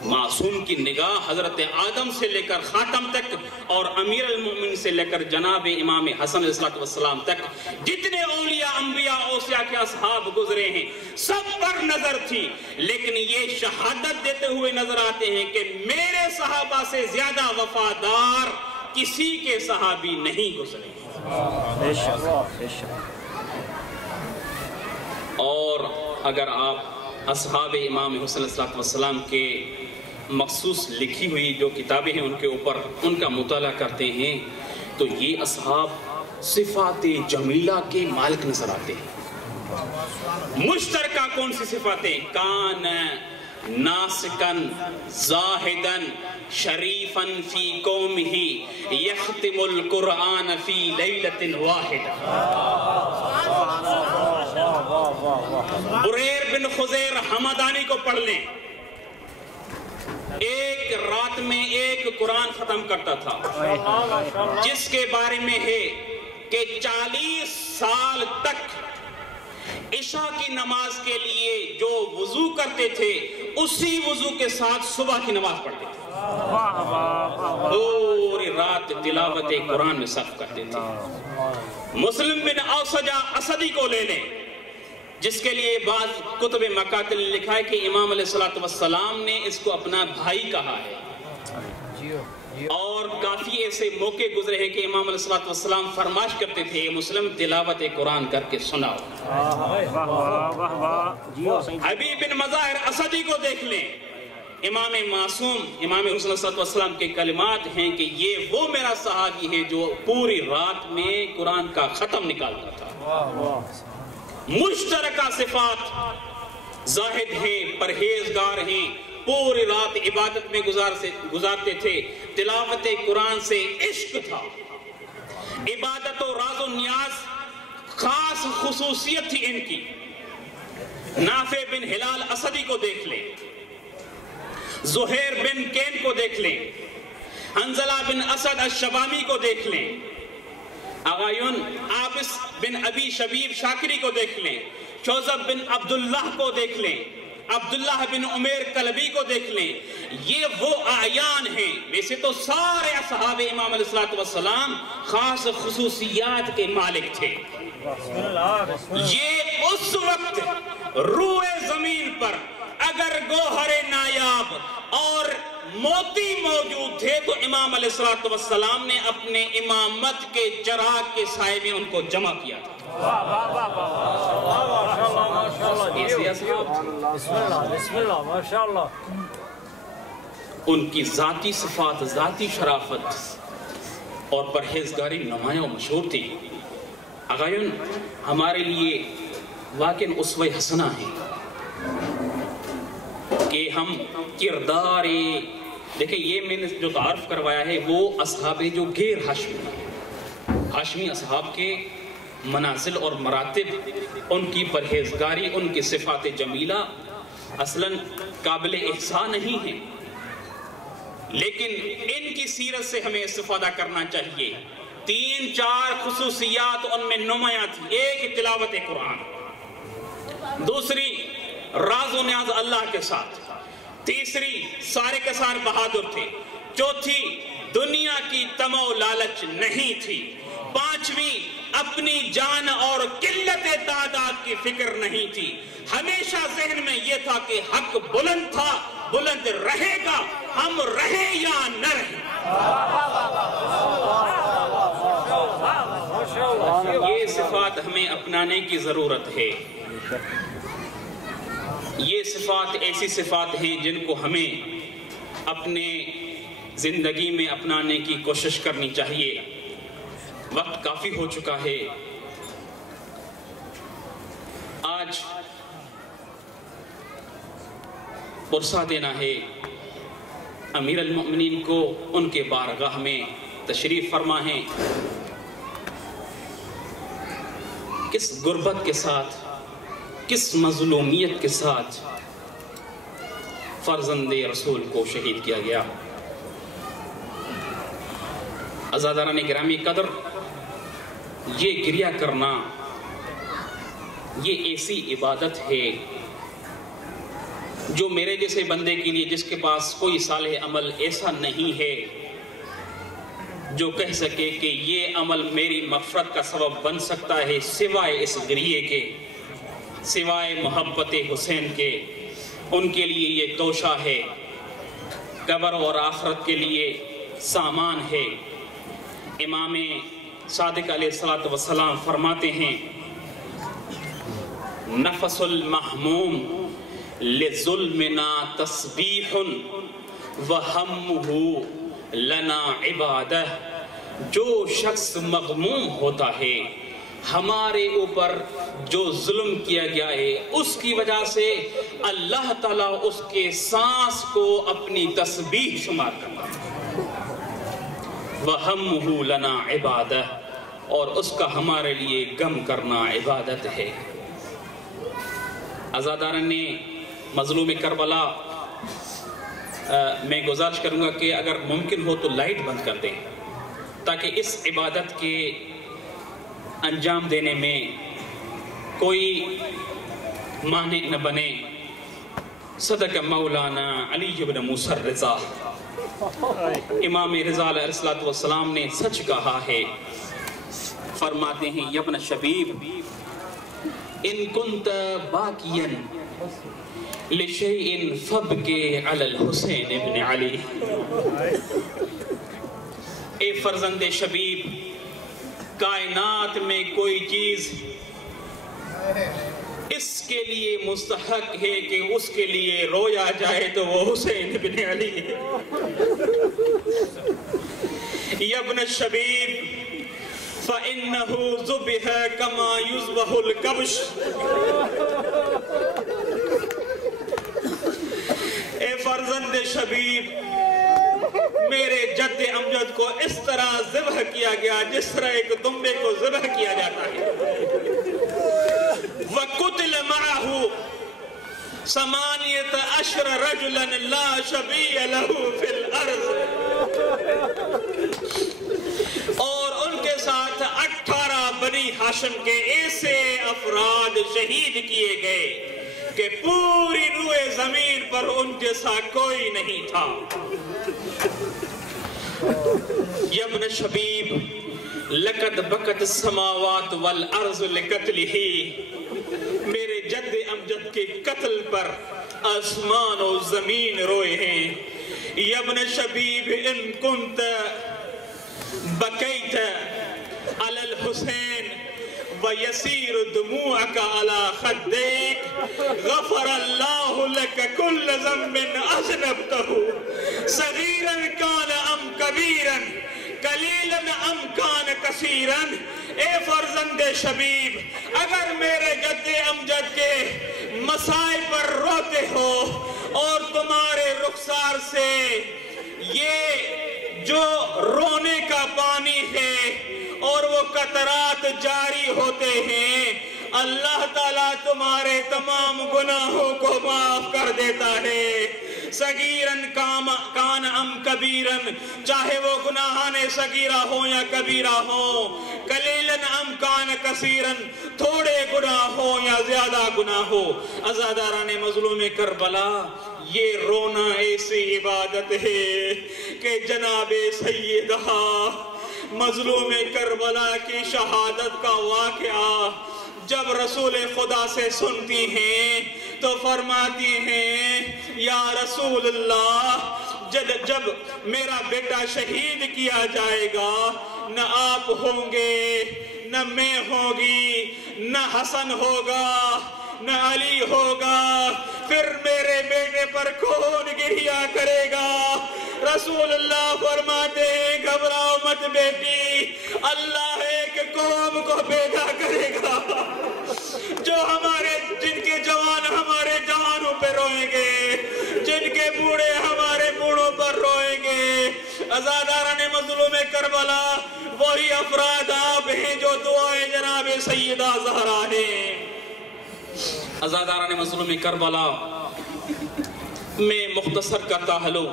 معصوم کی نگاہ حضرت آدم سے لے کر خاتم تک اور امیر المومن سے لے کر جناب امام حسن علیہ السلام تک جتنے اولیاء انبیاء اوصیاء کے اصحاب گزرے ہیں سب پر نظر تھی، لیکن یہ شہادت دیتے ہوئے نظر آتے ہیں کہ میرے صحابہ سے زیادہ وفادار کسی کے صحابی نہیں گزرے۔ اور اگر آپ اصحاب امام حسن علیہ السلام کے مخصوص لکھی ہوئی جو کتابیں ہیں ان کے اوپر ان کا مطالعہ کرتے ہیں تو یہ اصحاب صفات جمیلہ کے مالک نظر آتے ہیں۔ مشترکہ کون سی صفاتیں؟ کان ناسکن زاہدن شریفن فی قومہ یختم القرآن فی لیلت واحد۔ بریر بن خزیر حمدانی کو پڑھ لیں، ایک رات میں ایک قرآن ختم کرتا تھا، جس کے بارے میں ہے کہ 40 سال تک عشاء کی نماز کے لیے جو وضو کرتے تھے اسی وضو کے ساتھ صبح کی نماز پڑھتے تھے، پوری رات تلاوت قرآن میں صرف کرتے تھے۔ مسلم بن اوسجہ اسدی کو لے لیں، جس کے لیے بعض کتب مقاتل نے لکھا ہے کہ امام علیہ السلام نے اس کو اپنا بھائی کہا ہے، اور کافی ایسے موقع گزرے ہیں کہ امام علیہ السلام فرمائش کرتے تھے مسلم تلاوت قرآن کر کے سناؤ۔ حبیب بن مظاہر اسدی کو دیکھ لیں، امام معصوم امام حسن صلی اللہ علیہ وسلم کے کلمات ہیں کہ یہ وہ میرا صحابی ہے جو پوری رات میں قرآن کا ختم نکالتا تھا۔ مشترکہ صفات، زاہد ہیں، پرہیزگار ہیں، پوری رات عبادت میں گزارتے تھے، تلاوت قرآن سے عشق تھا، عبادت و راز و نیاز خاص خصوصیت تھی ان کی۔ نافع بن ہلال اسدی کو دیکھ لیں، زہیر بن کین کو دیکھ لیں، حنظلہ بن اسد الشبامی کو دیکھ لیں، اغایون عابس بن ابی شبیب شاکری کو دیکھ لیں، شوزب بن عبداللہ کو دیکھ لیں، عبداللہ بن عمیر کلبی کو دیکھ لیں۔ یہ وہ اعیان ہیں، ویسے تو سارے اصحاب امام علیہ السلام خاص خصوصیات کے مالک تھے۔ یہ اس وقت روئے زمین پر اگر گوہر نایاب اور موتی موجود تھے تو امام علیہ السلام نے اپنے امامت کے چراغ کے سائے میں ان کو جمع کیا تھا۔ ان کی ذاتی صفات، ذاتی شرافت اور پرہیزگاری نمایاں مشہور تھی۔ اغایون ہمارے لیے واقعاً اسوہ حسنہ ہیں کہ ہم کردار، دیکھیں یہ میں نے جو تعارف کروایا ہے وہ اصحاب جو غیر ہاشمی اصحاب کے منازل اور مراتب، ان کی پرہیزگاری، ان کی صفات جمیلہ اصلاً قابل احسان نہیں ہیں، لیکن ان کی سیرت سے ہمیں استفادہ کرنا چاہیے۔ 3-4 خصوصیات ان میں نمایاں تھی۔ ایک تلاوت قرآن، دوسری راز و نیاز اللہ کے ساتھ، تیسری سارے کے سارے بہادر تھے، چوتھی دنیا کی طمع و لالچ نہیں تھی، پانچویں اپنی جان اور قلت تعداد کی فکر نہیں تھی، ہمیشہ ذہن میں یہ تھا کہ حق بلند تھا، بلند رہے گا، ہم رہیں یا نہ رہیں۔ یہ صفات ہمیں اپنانے کی ضرورت ہے۔ یہ صفات ایسی صفات ہیں جن کو ہمیں اپنے زندگی میں اپنانے کی کوشش کرنی چاہیے۔ وقت کافی ہو چکا ہے، آج پرسہ دینا ہے امیر المؤمنین کو، ان کے بارگاہ میں تشریف فرما ہے۔ کس غربت کے ساتھ، کس مظلومیت کے ساتھ فرزند رسول کو شہید کیا گیا۔ عزاداران گرامی قدر، یہ گریہ کرنا یہ ایسی عبادت ہے جو میرے جیسے بندے کے لیے، جس کے پاس کوئی صالح عمل ایسا نہیں ہے جو کہہ سکے کہ یہ عمل میری مغفرت کا سبب بن سکتا ہے، سوائے اس گریے کے، سوائے محبت حسین کے، ان کے لیے یہ توشہ ہے، قبر اور آخرت کے لیے سامان ہے۔ امام صادق علیہ السلام فرماتے ہیں، نفس المحموم لظلمنا تسبیح وہمہ لنا عبادہ۔ جو شخص مغموم ہوتا ہے، ہمارے اوپر جو ظلم کیا گیا ہے، اس کی وجہ سے اللہ تعالیٰ اس کے سانس کو اپنی تسبیح شمار کرتا ہے۔ وَهَمُّهُ لَنَا عِبَادَةٌ، اور اس کا ہمارے لیے غم کرنا عبادت ہے۔ عزاداران نے مظلوم کربلا میں گزارش کروں گا کہ اگر ممکن ہو تو لائٹ بند کر دیں تاکہ اس عبادت کے انجام دینے میں کوئی مانع نہ بنے۔ صدق مولانا علی بن موسیٰ الرضا، امام رضا علیہ السلام نے سچ کہا ہے۔ فرماتے ہیں یا ابن شبیب ان کنت باکیا لشیء فبکی علی الحسین ابن علی۔ اے فرزند شبیب، کائنات میں کوئی چیز اس کے لیے مستحق ہے کہ اس کے لیے رویا جائے تو وہ حسین ابن علی ہے۔ یا ابن الشبیب فَإِنَّهُ ذُبِحَ كَمَا يُذْبَحُ الْكَبْشُ۔ اے فرزند شبیب، میرے جد امجد کو اس طرح ذبح کیا گیا جس طرح ایک دمبے کو ذبح کیا جاتا ہے۔ وَقُتِلَ مَعَهُ 18 رَجُلًا لَا شَبِيَّ لَهُ فِي الْأَرْضِ۔ اور ان کے ساتھ 18 بنی ہاشم کے ایسے افراد شہید کیے گئے کہ پوری روئے زمین پر ان جیسا کوئی نہیں تھا۔ یا ابن شبیب لقد بکت السماوات والارض لقتلہ، میرے جد امجد کے قتل پر آسمان و زمین روئے ہیں۔ یا ابن شبیب ان کنت بکیت علی الحسین ویسیر دموعک علی خدیک غفر اللہ لک کل ذنب اذنبتہ صغیرا کان ام کبیرا قلیلا ام کان کثیرا۔ اے فرزند شبیب، اگر میرے جد امجد کے مسائل پر روتے ہو اور تمہارے رخسار سے یہ جو رونے کا پانی ہے اور وہ قطرات جاری ہوتے ہیں، اللہ تعالیٰ تمہارے تمام گناہوں کو معاف کر دیتا ہے۔ صغیرن کان ام کبیرن، چاہے وہ گناہان صغیرہ ہو یا کبیرہ ہو، قلیلن ام کان کثیرن، تھوڑے گناہ ہو یا زیادہ گناہ ہو۔ عزاداران مظلوم کربلا، یہ رونا ایسی عبادت ہے کہ جناب سیدہ مظلوم کربلا کی شہادت کا واقعہ جب رسول خدا سے سنتی ہیں تو فرماتی ہیں یا رسول اللہ، جب میرا بیٹا شہید کیا جائے گا، نہ آپ ہوں گے، نہ میں ہوگی، نہ حسن ہوگا، نہ علی ہوگا، پھر میرے بیٹے پر کون گریہ کرے گا؟ رسول اللہ فرماتے ہیں گھبراؤ مت بیٹی، اللہ ایک قوم کو پیدا کرے گا جو جن کے جوان ہمارے جوانوں پہ روئیں گے، جن کے بوڑھے ہمارے بوڑھوں پر روئیں گے۔ عزاداران مظلوم کربلا، وہی افراد آپ ہیں جو دعائیں جناب سیدہ زہرا ہیں۔ عزاداران مظلوم کربلا، میں مختصر کرتا ہلو،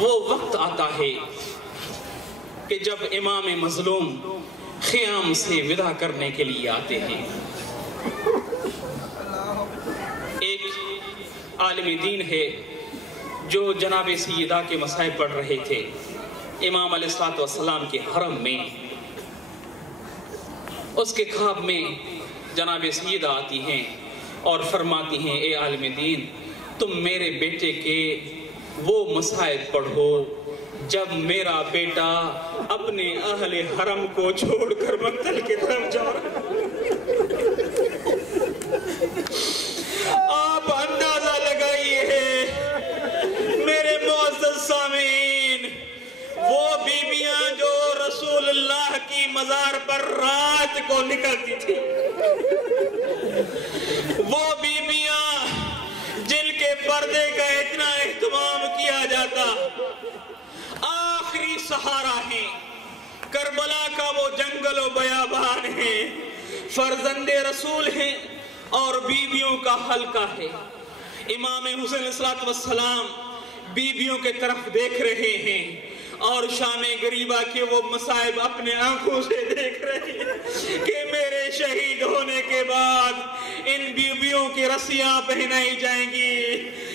وہ وقت آتا ہے کہ جب امام مظلوم خیام سے ودا کرنے کے لیے آتے ہیں۔ ایک عالم دین ہے جو جناب سیدہ کے مسائل پڑھ رہے تھے امام علیہ السلام کے حرم میں۔ اس کے خواب میں جناب سیدہ آتی ہیں اور فرماتی ہیں اے عالم دین، تم میرے بیٹے کے وہ مسائل پڑھو جب میرا بیٹا اپنے اہل حرم کو چھوڑ کر مقتل کی طرف جا رہا ہے۔ آپ اندازہ لگائیے میرے معزز سامعین، وہ بیویاں جو رسول اللہ کی مزار پر رات کو نکلتی تھی، وہ بیویاں جن کے پردے کا اتنا اہتمام کیا جاتا، آخری سہارا ہیں، کربلا کا وہ جنگل و بیابان ہے، فرزند رسول ہیں اور بیویوں کا حلقہ ہے۔ امام حسین الصلوۃ والسلام بیویوں کے طرف دیکھ رہے ہیں اور شام غریبہ کے وہ مصائب اپنے آنکھوں سے دیکھ رہے ہیں کہ میرے شہید ہونے کے بعد ان بیویوں کی رسیاں پہنائی جائیں گی،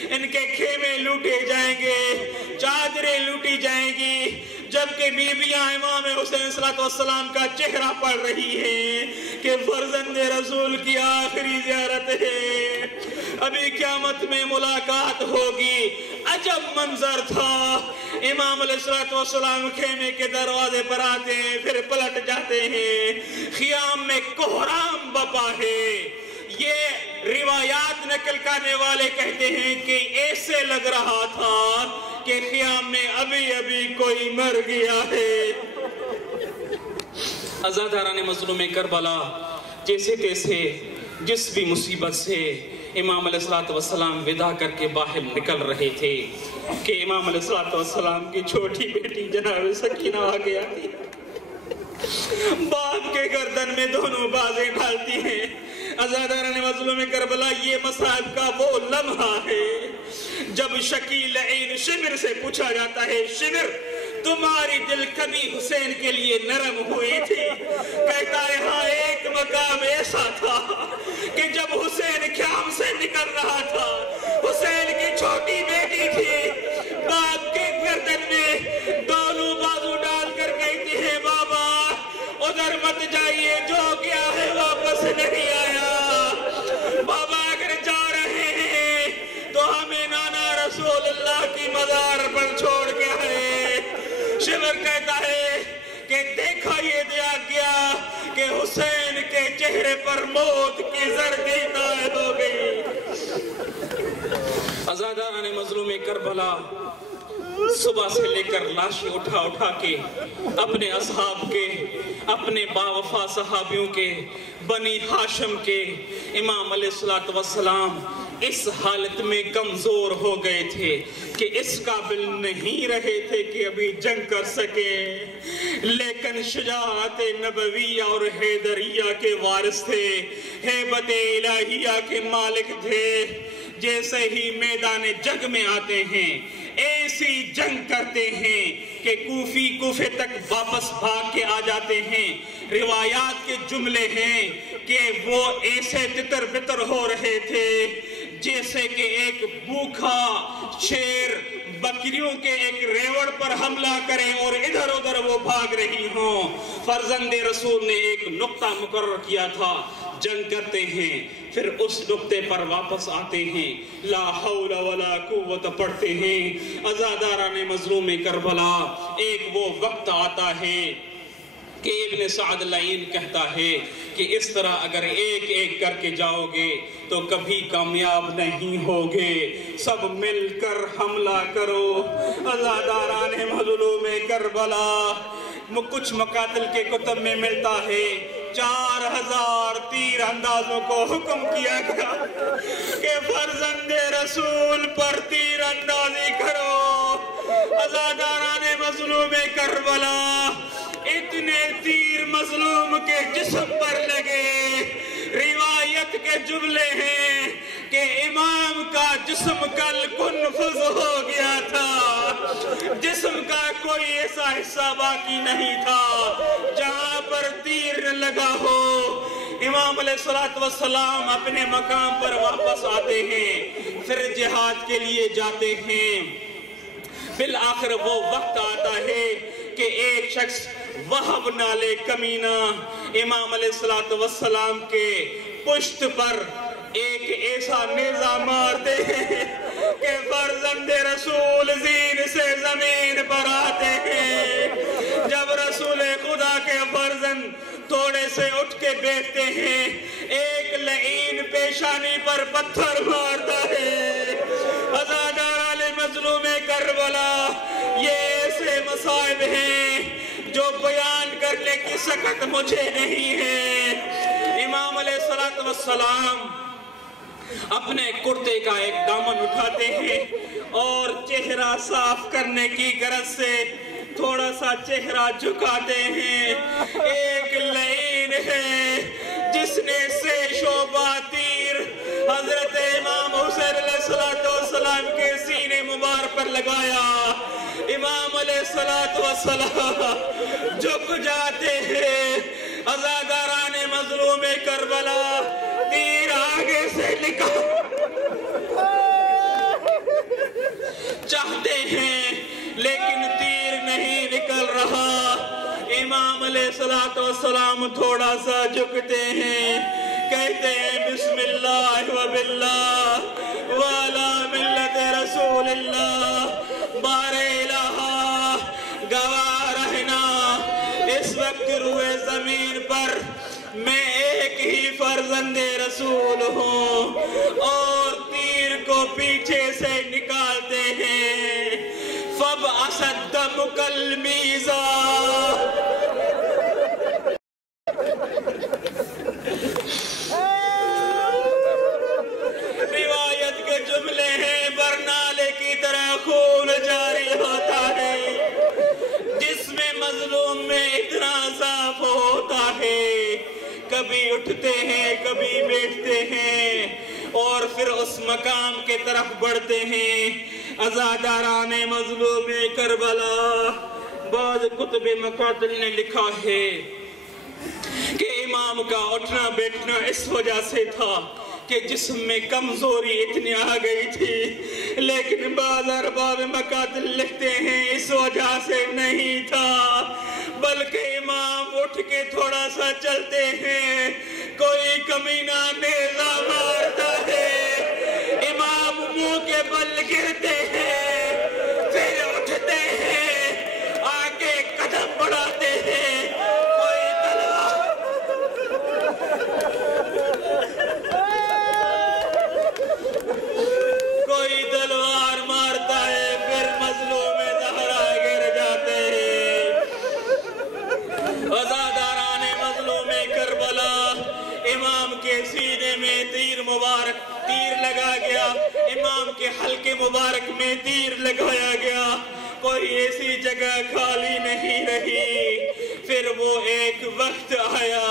ان کے خیمے لوٹے جائیں گے، چادریں لوٹی جائیں گی، جبکہ بیویاں امام حسین الصلوۃ والسلام کا چہرہ پڑھ رہی ہیں کہ فرزند رسول کی آخری زیارت ہے، ابھی قیامت میں ملاقات ہوگی۔ عجب منظر تھا، امام علیہ الصلوۃ والسلام خیمے کے دروازے پر آتے ہیں، پھر پلٹ جاتے ہیں، خیام میں کوہرام بپا ہے۔ یہ روایات نقل کرنے والے کہتے ہیں کہ ایسے لگ رہا تھا کہ خیام میں ابھی ابھی کوئی مر گیا ہے۔ عزاداران مظلوم کربلا جیسے تیسے جس بھی مصیبت سے امام علیہ الصلوۃ والسلام ودا کر کے باہر نکل رہے تھے کہ امام علیہ الصلوۃ والسلام کی چھوٹی بیٹی جناب سکینہ آ گیا تھی، باپ کے گردن میں دونوں بازیں ڈالتی ہیں۔ عزاداران مظلوم کربلا یہ مصائب کا وہ لمحہ ہے جب شکیل عین شمر سے پوچھا جاتا ہے، شمر تمہاری دل کبھی حسین کے لیے نرم ہوئی تھی؟ کہتا ہے ہاں، ایک مقام ایسا تھا کہ جب حسین خیام سے نکل رہا تھا، حسین کی چھوٹی بیٹی تھی، باپ کے گردن میں دونوں بازو ڈال کر کہتی ہے بابا ادھر مت جائیے، جو کیا ہے واپس نہیں آیا، بابا اگر جا رہے ہیں تو ہمیں نانا رسول اللہ کی مزار پر چھوڑ کے آئے۔ شمر کہتا ہے کہ دیکھا یہ دیا گیا کہ حسین کے چہرے پر موت کی زردی طائر ہو گئی۔ عزاداران مظلوم کربلا صبح سے لے کر لاشیں اٹھا اٹھا کے اپنے اصحاب کے، اپنے باوفا صحابیوں کے، بنی ہاشم کے، امام علیہ الصلوۃ والسلام اس حالت میں کمزور ہو گئے تھے کہ اس قابل نہیں رہے تھے کہ ابھی جنگ کر سکیں، لیکن شجاعت نبویہ اور حیدریہ کے وارث تھے، ہیبت الہیہ کے مالک تھے۔ جیسے ہی میدان جنگ میں آتے ہیں ایسی جنگ کرتے ہیں کہ کوفے تک واپس بھاگ کے آ جاتے ہیں۔ روایات کے جملے ہیں کہ وہ ایسے تتر بتر ہو رہے تھے جیسے کہ ایک بھوکا شیر بکریوں کے ایک ریوڑ پر حملہ کریں اور ادھر ادھر وہ بھاگ رہی ہوں۔ فرزند رسول نے ایک نقطہ مقرر کیا تھا، جنگ کرتے ہیں پھر اس نقطے پر واپس آتے ہیں، لا حول ولا قوت پڑھتے ہیں۔ عزاداران مظلوم کربلا ایک وہ وقت آتا ہے کہ ابن سعد العین کہتا ہے کہ اس طرح اگر ایک ایک کر کے جاؤ گے تو کبھی کامیاب نہیں ہوگے، سب مل کر حملہ کرو۔ عزاداران مظلوم کربلا کچھ مقاتل کے کتب میں ملتا ہے 4000 تیر اندازوں کو حکم کیا گیا کہ فرزند رسول پر تیر اندازی کرو۔ عزاداران مظلوم کربلا اتنے تیر مظلوم کے جسم پر لگے، روایت کے جملے ہیں کہ امام کا جسم کل کنفذ ہو گیا تھا، جسم کا کوئی ایسا حصہ باقی نہیں تھا جہاں پر تیر نہ لگا ہو۔ امام علیہ الصلوۃ والسلام اپنے مقام پر واپس آتے ہیں، پھر جہاد کے لیے جاتے ہیں۔ بالآخر وہ وقت آتا ہے کہ ایک شخص وہب نالے کمینہ امام علیہ الصلوۃ والسلام کے پشت پر ایک ایسا نیزہ مارتے ہیں کہ فرزند رسول زین سے زمین پر آتے ہیں۔ جب رسول خدا کے فرزند تھوڑے سے اٹھ کے بیٹھتے ہیں، ایک لعین پیشانی پر پتھر مارتا ہے۔ عزاداران مظلوم کربلا یہ ایسے مصائب ہیں جو بیان کرنے کی سکت مجھے نہیں ہے۔ امام علیہ الصلوۃ والسلام اپنے کرتے کا ایک دامن اٹھاتے ہیں اور چہرہ صاف کرنے کی غرض سے تھوڑا سا چہرہ جھکاتے ہیں۔ ایک لعین ہے جس نے سے شعبہ تیر حضرت امام حسین علیہ السلام لگایا. امام علیہ السلام جھک جاتے ہیں. عزاداران مظلوم کربلا تیر آگے سے نکال چاہتے ہیں لیکن تیر نہیں نکل رہا. امام علیہ السلام تھوڑا سا جھکتے ہیں, کہتے ہیں بسم اللہ و باللہ وعلا ملت رسول اللہ. بار الہ گواہ رہنا اس وقت روئے زمین پر میں ایک ہی فرزند رسول ہوں. اور تیر کو پیچھے سے نکالتے ہیں. فَبْعَثَ الدَّمُكَ الْمِيزَانَ. روایت کے جملے ہیں برنالے کی طرح خون جاری ہوتا ہے. جس میں مظلوم میں اتنا عذاب ہوتا ہے. کبھی اٹھتے ہیں کبھی بیٹھتے ہیں اور پھر اس مقام کے طرف بڑھتے ہیں. عزاداران مظلوم کربلا. بعض کتب مقاتل نے لکھا ہے کہ امام کا اٹھنا بیٹھنا اس وجہ سے تھا کہ جسم میں کمزوری اتنی آ گئی تھی. لیکن بعض ارباب مقاتل لکھتے ہیں اس وجہ سے نہیں تھا, بلکہ امام اٹھ کے تھوڑا سا چلتے ہیں, کوئی کمینہ نیزہ مارتا ہے, امام منہ کے بل گرتے ہیں, پھر اٹھتے ہیں, آگے قدم بڑھاتے ہیں, کوئی تلوار مارتا ہے, پھر مظلوم زہرا گر جاتے ہیں. عزاداران مظلوم کربلا. امام کے سینے میں تیر لگا گیا, امام کے حلقے مبارک میں تیر لگایا گیا, کوئی ایسی جگہ خالی نہیں رہی. پھر وہ ایک وقت آیا,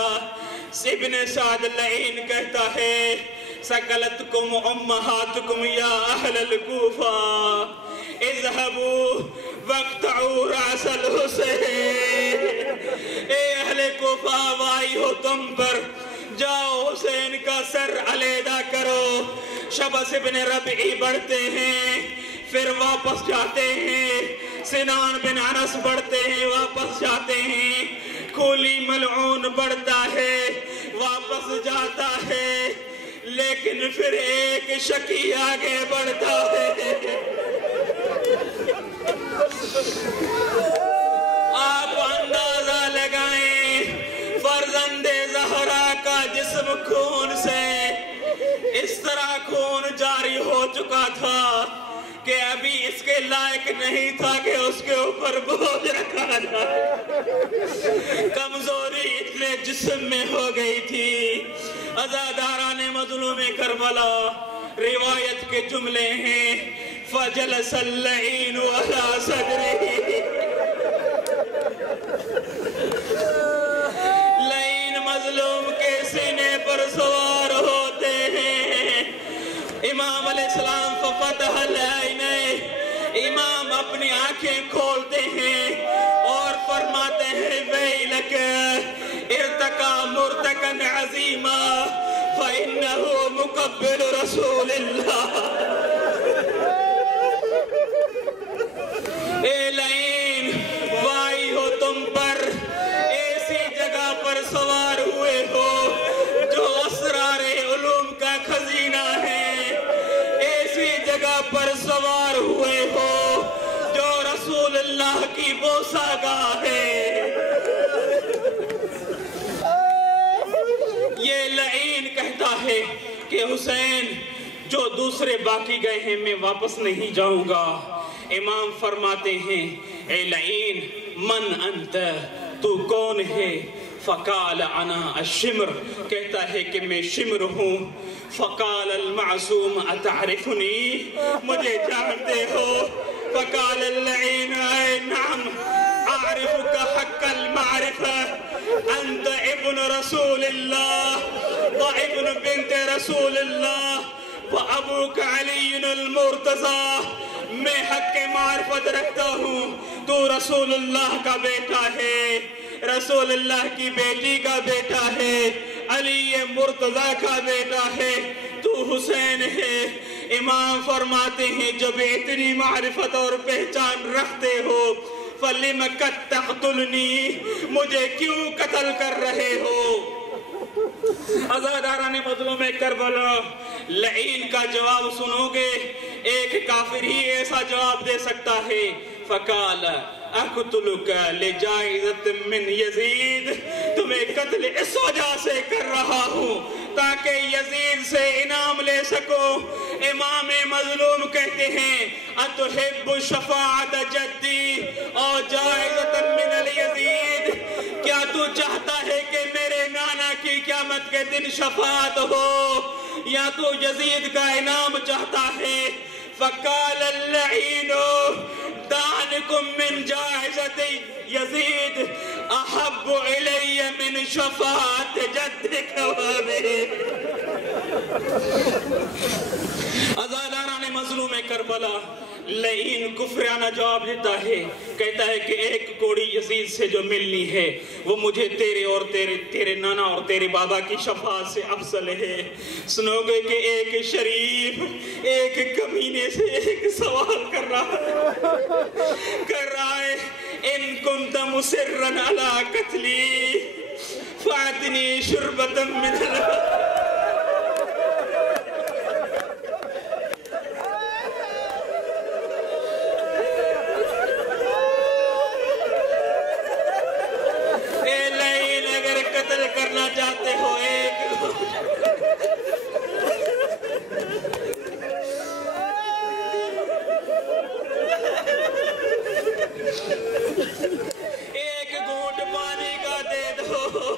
ابن سعد اللعین کہتا ہے سکلتکم امہاتکم یا اہل الکوفہ اذهبوا واقطعوا رأس الحسین. اے اہل کوفہ وائی ہو تم پر, جاؤ حسین کا سر علیحدہ کرو. شبس ابن ربعی بڑھتے ہیں, پھر واپس جاتے ہیں. سنان بن انس بڑھتے ہیں, واپس جاتے ہیں. کولی ملعون بڑھتا ہے, واپس جاتا ہے. لیکن پھر ایک شکی آگے بڑھتا ہے. آپ اندازہ لگائیں, فرزند زہرا کا جسم خون سے اس طرح خون جاری ہو چکا تھا کہ ابھی اس کے لائق نہیں تھا کہ اس کے اوپر بوجھ رکھا جائے. کمزوری اتنے جسم میں ہو گئی تھی. عزاداران مظلوم کربلا. روایت کے جملے ہیں فَجَلَسَ اللَّعِينُ عَلَى صَدْرِهِ. لعین مظلوم کے سینے پر سوار ہوتے ہیں. امام علیہ السلام فَفَتَحَ الْعَيْنَيْنِ. امام اپنی آنکھیں کھولتے ہیں اور فرماتے ہیں وَيْلَكَ ارتقى مرتقا عظیما فإنه مقبل رسول اللہ. اے لعین وائی ہو تم پر, ایسی جگہ پر سوار ہوئے ہو جو اسرار علوم کا خزینہ ہے. ایسی جگہ پر سوار ہوئے ہو جو رسول اللہ کی بوسہ گاہ ہے. یہ لعین کہتا ہے کہ حسین جو دوسرے باقی گئے ہیں میں واپس نہیں جاؤں گا. امام فرماتے ہیں اے لعین من انت, تو کون ہے؟ فقال انا الشمر, کہتا ہے کہ میں شمر ہوں. فقال المعصوم اتعرفنی, مجھے جانتے ہو؟ فقال اللعین اے نعم اعرفك حق المعرفة, انت ابن رسول اللہ وابن بنت رسول اللہ وابوك علی المرتضى میں حق کے معرفت رکھتا ہوں تو رسول اللہ کا بیٹا ہے، رسول اللہ کی بیٹی کا بیٹا ہے، علی مرتضیٰ کا بیٹا ہے، تو حسین ہے۔ امام فرماتے ہیں جب اتنی معرفت اور پہچان رکھتے ہو فَلِمَ قَدْ تَقْتُلْنِي، مجھے کیوں قتل کر رہے ہو؟ عزاداران مظلوم کربلا، لعین کا جواب سنو گے، ایک کافر ہی ایسا جواب دے سکتا ہے۔ فَقَالَ أَقْتُلُكَ لِجَائِزَةٍ مِّن يَزِيدٍ، تمہیں قتل اس وجہ سے کر رہا ہوں تاکہ یزید سے انعام لے سکو۔ امام مظلوم کہتے ہیں أَتُحِبُّ شَفَاعَةَ جَدِّي اور جائزة من اليزید، کیا تو چاہتا ہے کہ میرے نانا کی قیامت کے دن شفاعت ہو یا تو یزید کا انعام چاہتا ہے؟ فقال اللعین دعنکم من جائزة یزید احب الی من شفاعت جدک وابی۔ عزاداران مظلوم کربلا، لعین کفرانہ جواب دیتا ہے، کہتا ہے کہ ایک کوڑی یزید سے جو ملنی ہے وہ مجھے تیرے اور تیرے نانا اور تیرے بابا کی شفاعت سے افضل ہے۔ سنو گے کہ ایک شریف ایک کمینے سے ایک سوال کر رہا ہے ان کنت مصرا علی قتلی فاعطنی شربتا من کرنا چاہتے ہو ایک گھونٹ پانی کا دے دو۔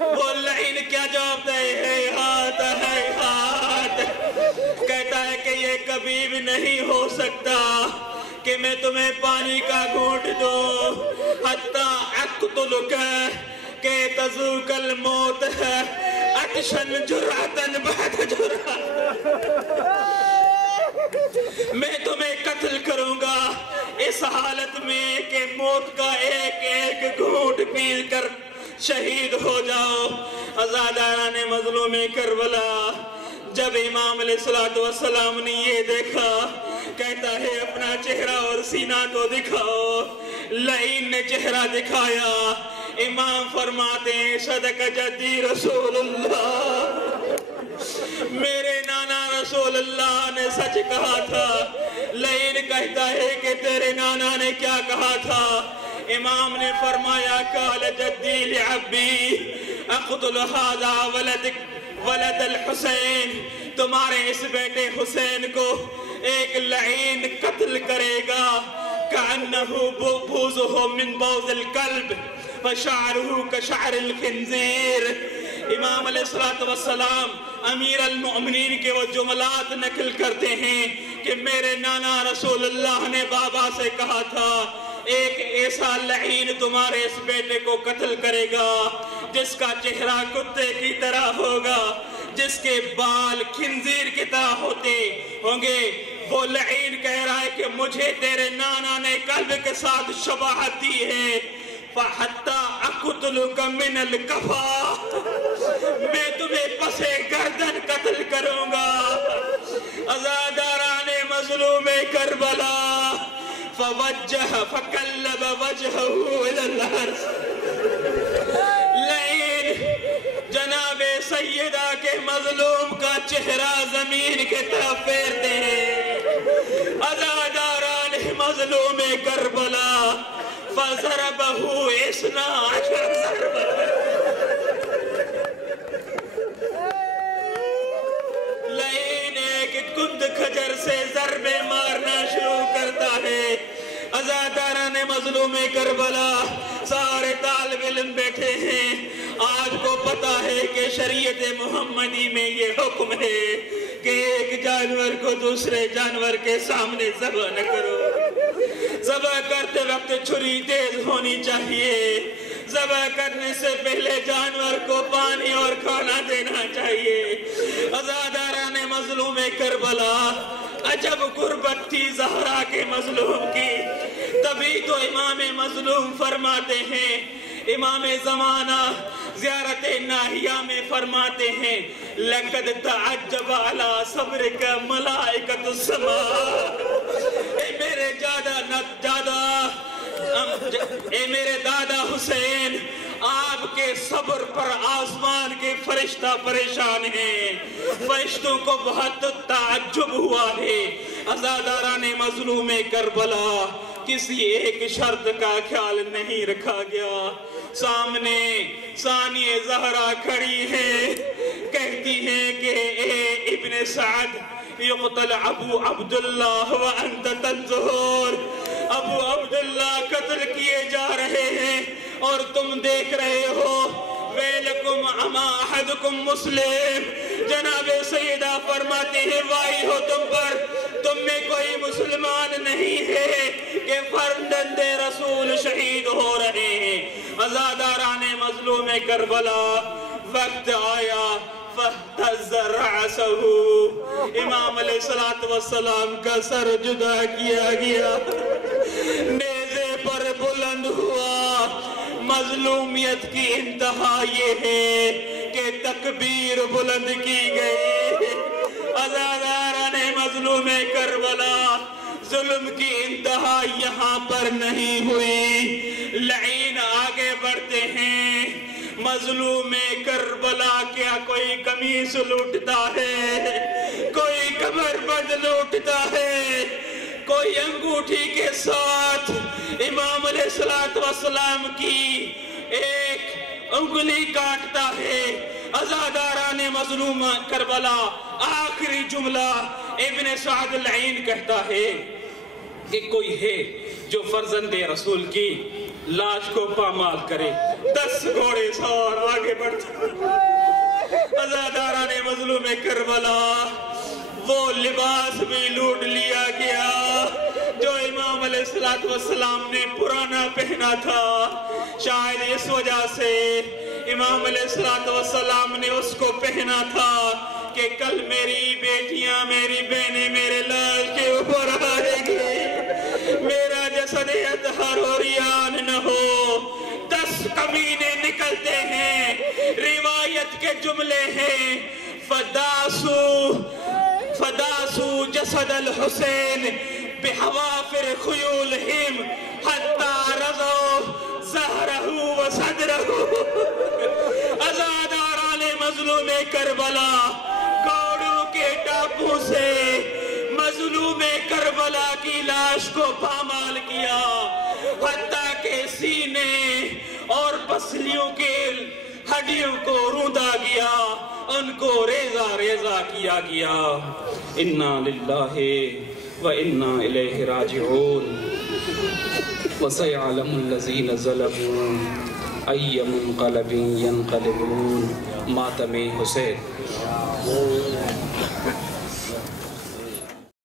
وہ لعین کیا جواب دے؟ ہے ہاتھ، کہتا ہے کہ یہ کبھی بھی نہیں ہو سکتا کہ میں تمہیں پانی کا گھونٹ دوں حتی اقتلک کہ تذوق الموت ہے عطشن جرعتن بعد جرعت، میں تمہیں قتل کروں گا اس حالت میں کہ موت کا ایک ایک گھونٹ پی کر شہید ہو جاؤ۔ عزاداران مظلوم کربلا، جب امام علیہ السلام نے یہ دیکھا کہتا ہے اپنا چہرہ اور سینہ تو دکھاؤ۔ لعین نے چہرہ دکھایا، امام فرماتے ہیں صدق جدی رسول اللہ، میرے نانا رسول اللہ نے سچ کہا تھا۔ لعین کہتا ہے کہ تیرے نانا نے کیا کہا تھا؟ امام نے فرمایا قال جدی لعبی اقتل هذا ولد الحسین، تمہارے اس بیٹے حسین کو ایک لعین قتل کرے گا کأنه بوزه من بوز القلب فشعره كشعر الخنزیر۔ امام علیہ السلام امیر المؤمنین کے وہ جملات نقل کرتے ہیں کہ میرے نانا رسول اللہ نے بابا سے کہا تھا ایک ایسا لعین تمہارے اس بیٹے کو قتل کرے گا جس کا چہرہ کتے کی طرح ہوگا، جس کے بال خنزیر کی طرح ہوتے ہوں گے۔ وہ لعین کہہ رہا ہے کہ مجھے تیرے نانا نے قلب کے ساتھ شباہت دی ہے۔ فَحَتَّى أَقْتُلُكَ مِنَ الْقَفَا، میں تمہیں پسے گردن قتل کروں گا۔ عزاداران مظلوم کربلا، فَقَلَّبَ وَجْهَهُ إِلَى الْأَرْضِ، لعین جناب سیدہ کے مظلوم کا چہرہ زمین کے طرف پھیرتے ہیں۔ عزاداران مظلوم کربلا، فَضَرَبَهُ 12 ضربة، لعین ایک کند کھجر سے ضربے مارنا شروع کرتا ہے۔ عزاداران مظلوم کربلا، سارے طالب علم بیٹھے ہیں، آج کو پتا ہے کہ شریعت محمدی میں یہ حکم ہے کہ ایک جانور کو دوسرے جانور کے سامنے ذبح نہ کرو۔ ذبح کرتے وقت چھری تیز ہونی چاہیے، ذبح کرنے سے پہلے جانور کو پانی اور کھانا دینا چاہیے۔ عزاداران مظلوم کربلا، عجب غربت تھی زہرا کے مظلوم کی. تبھی تو امام مظلوم فرماتے ہیں، امام زمانہ زیارت ناہیہ میں فرماتے ہیں لَقَدْ تَعَجَّبَ عَلَىٰ صَبْرِكَ مَلَائِكَةُ السَّمَاءِ. اے میرے دادا حسین، آپ کے صبر پر آسمان کے فرشتہ پریشان ہیں. فرشتوں کو بہت تعجب ہوا ہے. عزاداران مظلوم کربلا کسی ایک شرط کا خیال نہیں رکھا گیا. سامنے ثانیہ زہرا کھڑی ہے، کہتی ہیں کہ اے ابن سعد یقتل ابو عبداللہ وانت تنظر. ابو عبداللہ قتل کیے جا رہے ہیں اور تم دیکھ رہے ہو. ویلکم اما احدکم مسلم. جناب سیدہ فرماتے ہیں وائی ہو تم پر، تم میں کوئی مسلمان نہیں ہے کہ فرزند رسول شہید ہو رہے ہیں. عزاداران مظلوم کربلا وقت آیا فاہتز رعسہو، امام علیہ السلام کا سر جدا کیا گیا، نیزے پر بلند ہوا. مظلومیت کی انتہا یہ ہے کہ تکبیر بلند کی گئی. عزاداران مظلوم کربلا ظلم کی انتہا یہاں پر نہیں ہوئی. لعین آگے بڑھتے ہیں. مظلوم کربلا کیا کوئی قمیص لوٹتا ہے، کوئی کمر بند لوٹتا ہے، کوئی انگوٹھی کے ساتھ امام علیہ السلام کی ایک انگلی کاٹتا ہے. عزاداران مظلوم کربلا آخری جملہ ابن سعد العین کہتا ہے کہ کوئی ہے جو فرزند رسول کی لاش کو پامال کرے. 10 گھوڑے سوار آگے بڑھتا. عزاداران مظلوم کربلا وہ لباس بھی لوٹ لیا گیا جو امام علیہ السلام نے پرانا پہنا تھا. شاید اس وجہ سے امام علیہ السلام نے اس کو پہنا تھا کہ کل میری بیٹیاں، میری بہنیں میرے لاش کے اوپر آئے گی، میرا جسد اطہر و ریان نہ ہو. 10 کمینے نکلتے ہیں. روایت کے جملے ہیں فداسو جسد الحسین بحوافر خیولہم حتی رضو زہرہ و صدرہ. عزاداران مظلوم کربلا گھوڑوں کے ٹاپوں سے مظلوم کربلا کی لاش کو پامال کیا، حتیٰ کہ سینے اور پسلیوں کے ہڈیوں کو روندا گیا، ان کو ریزہ ریزہ کیا گیا. انا للہ و انا الیہ راجعون. وسيعلم الذين ظلموا أي منقلب ينقلبون. ماتم حسین.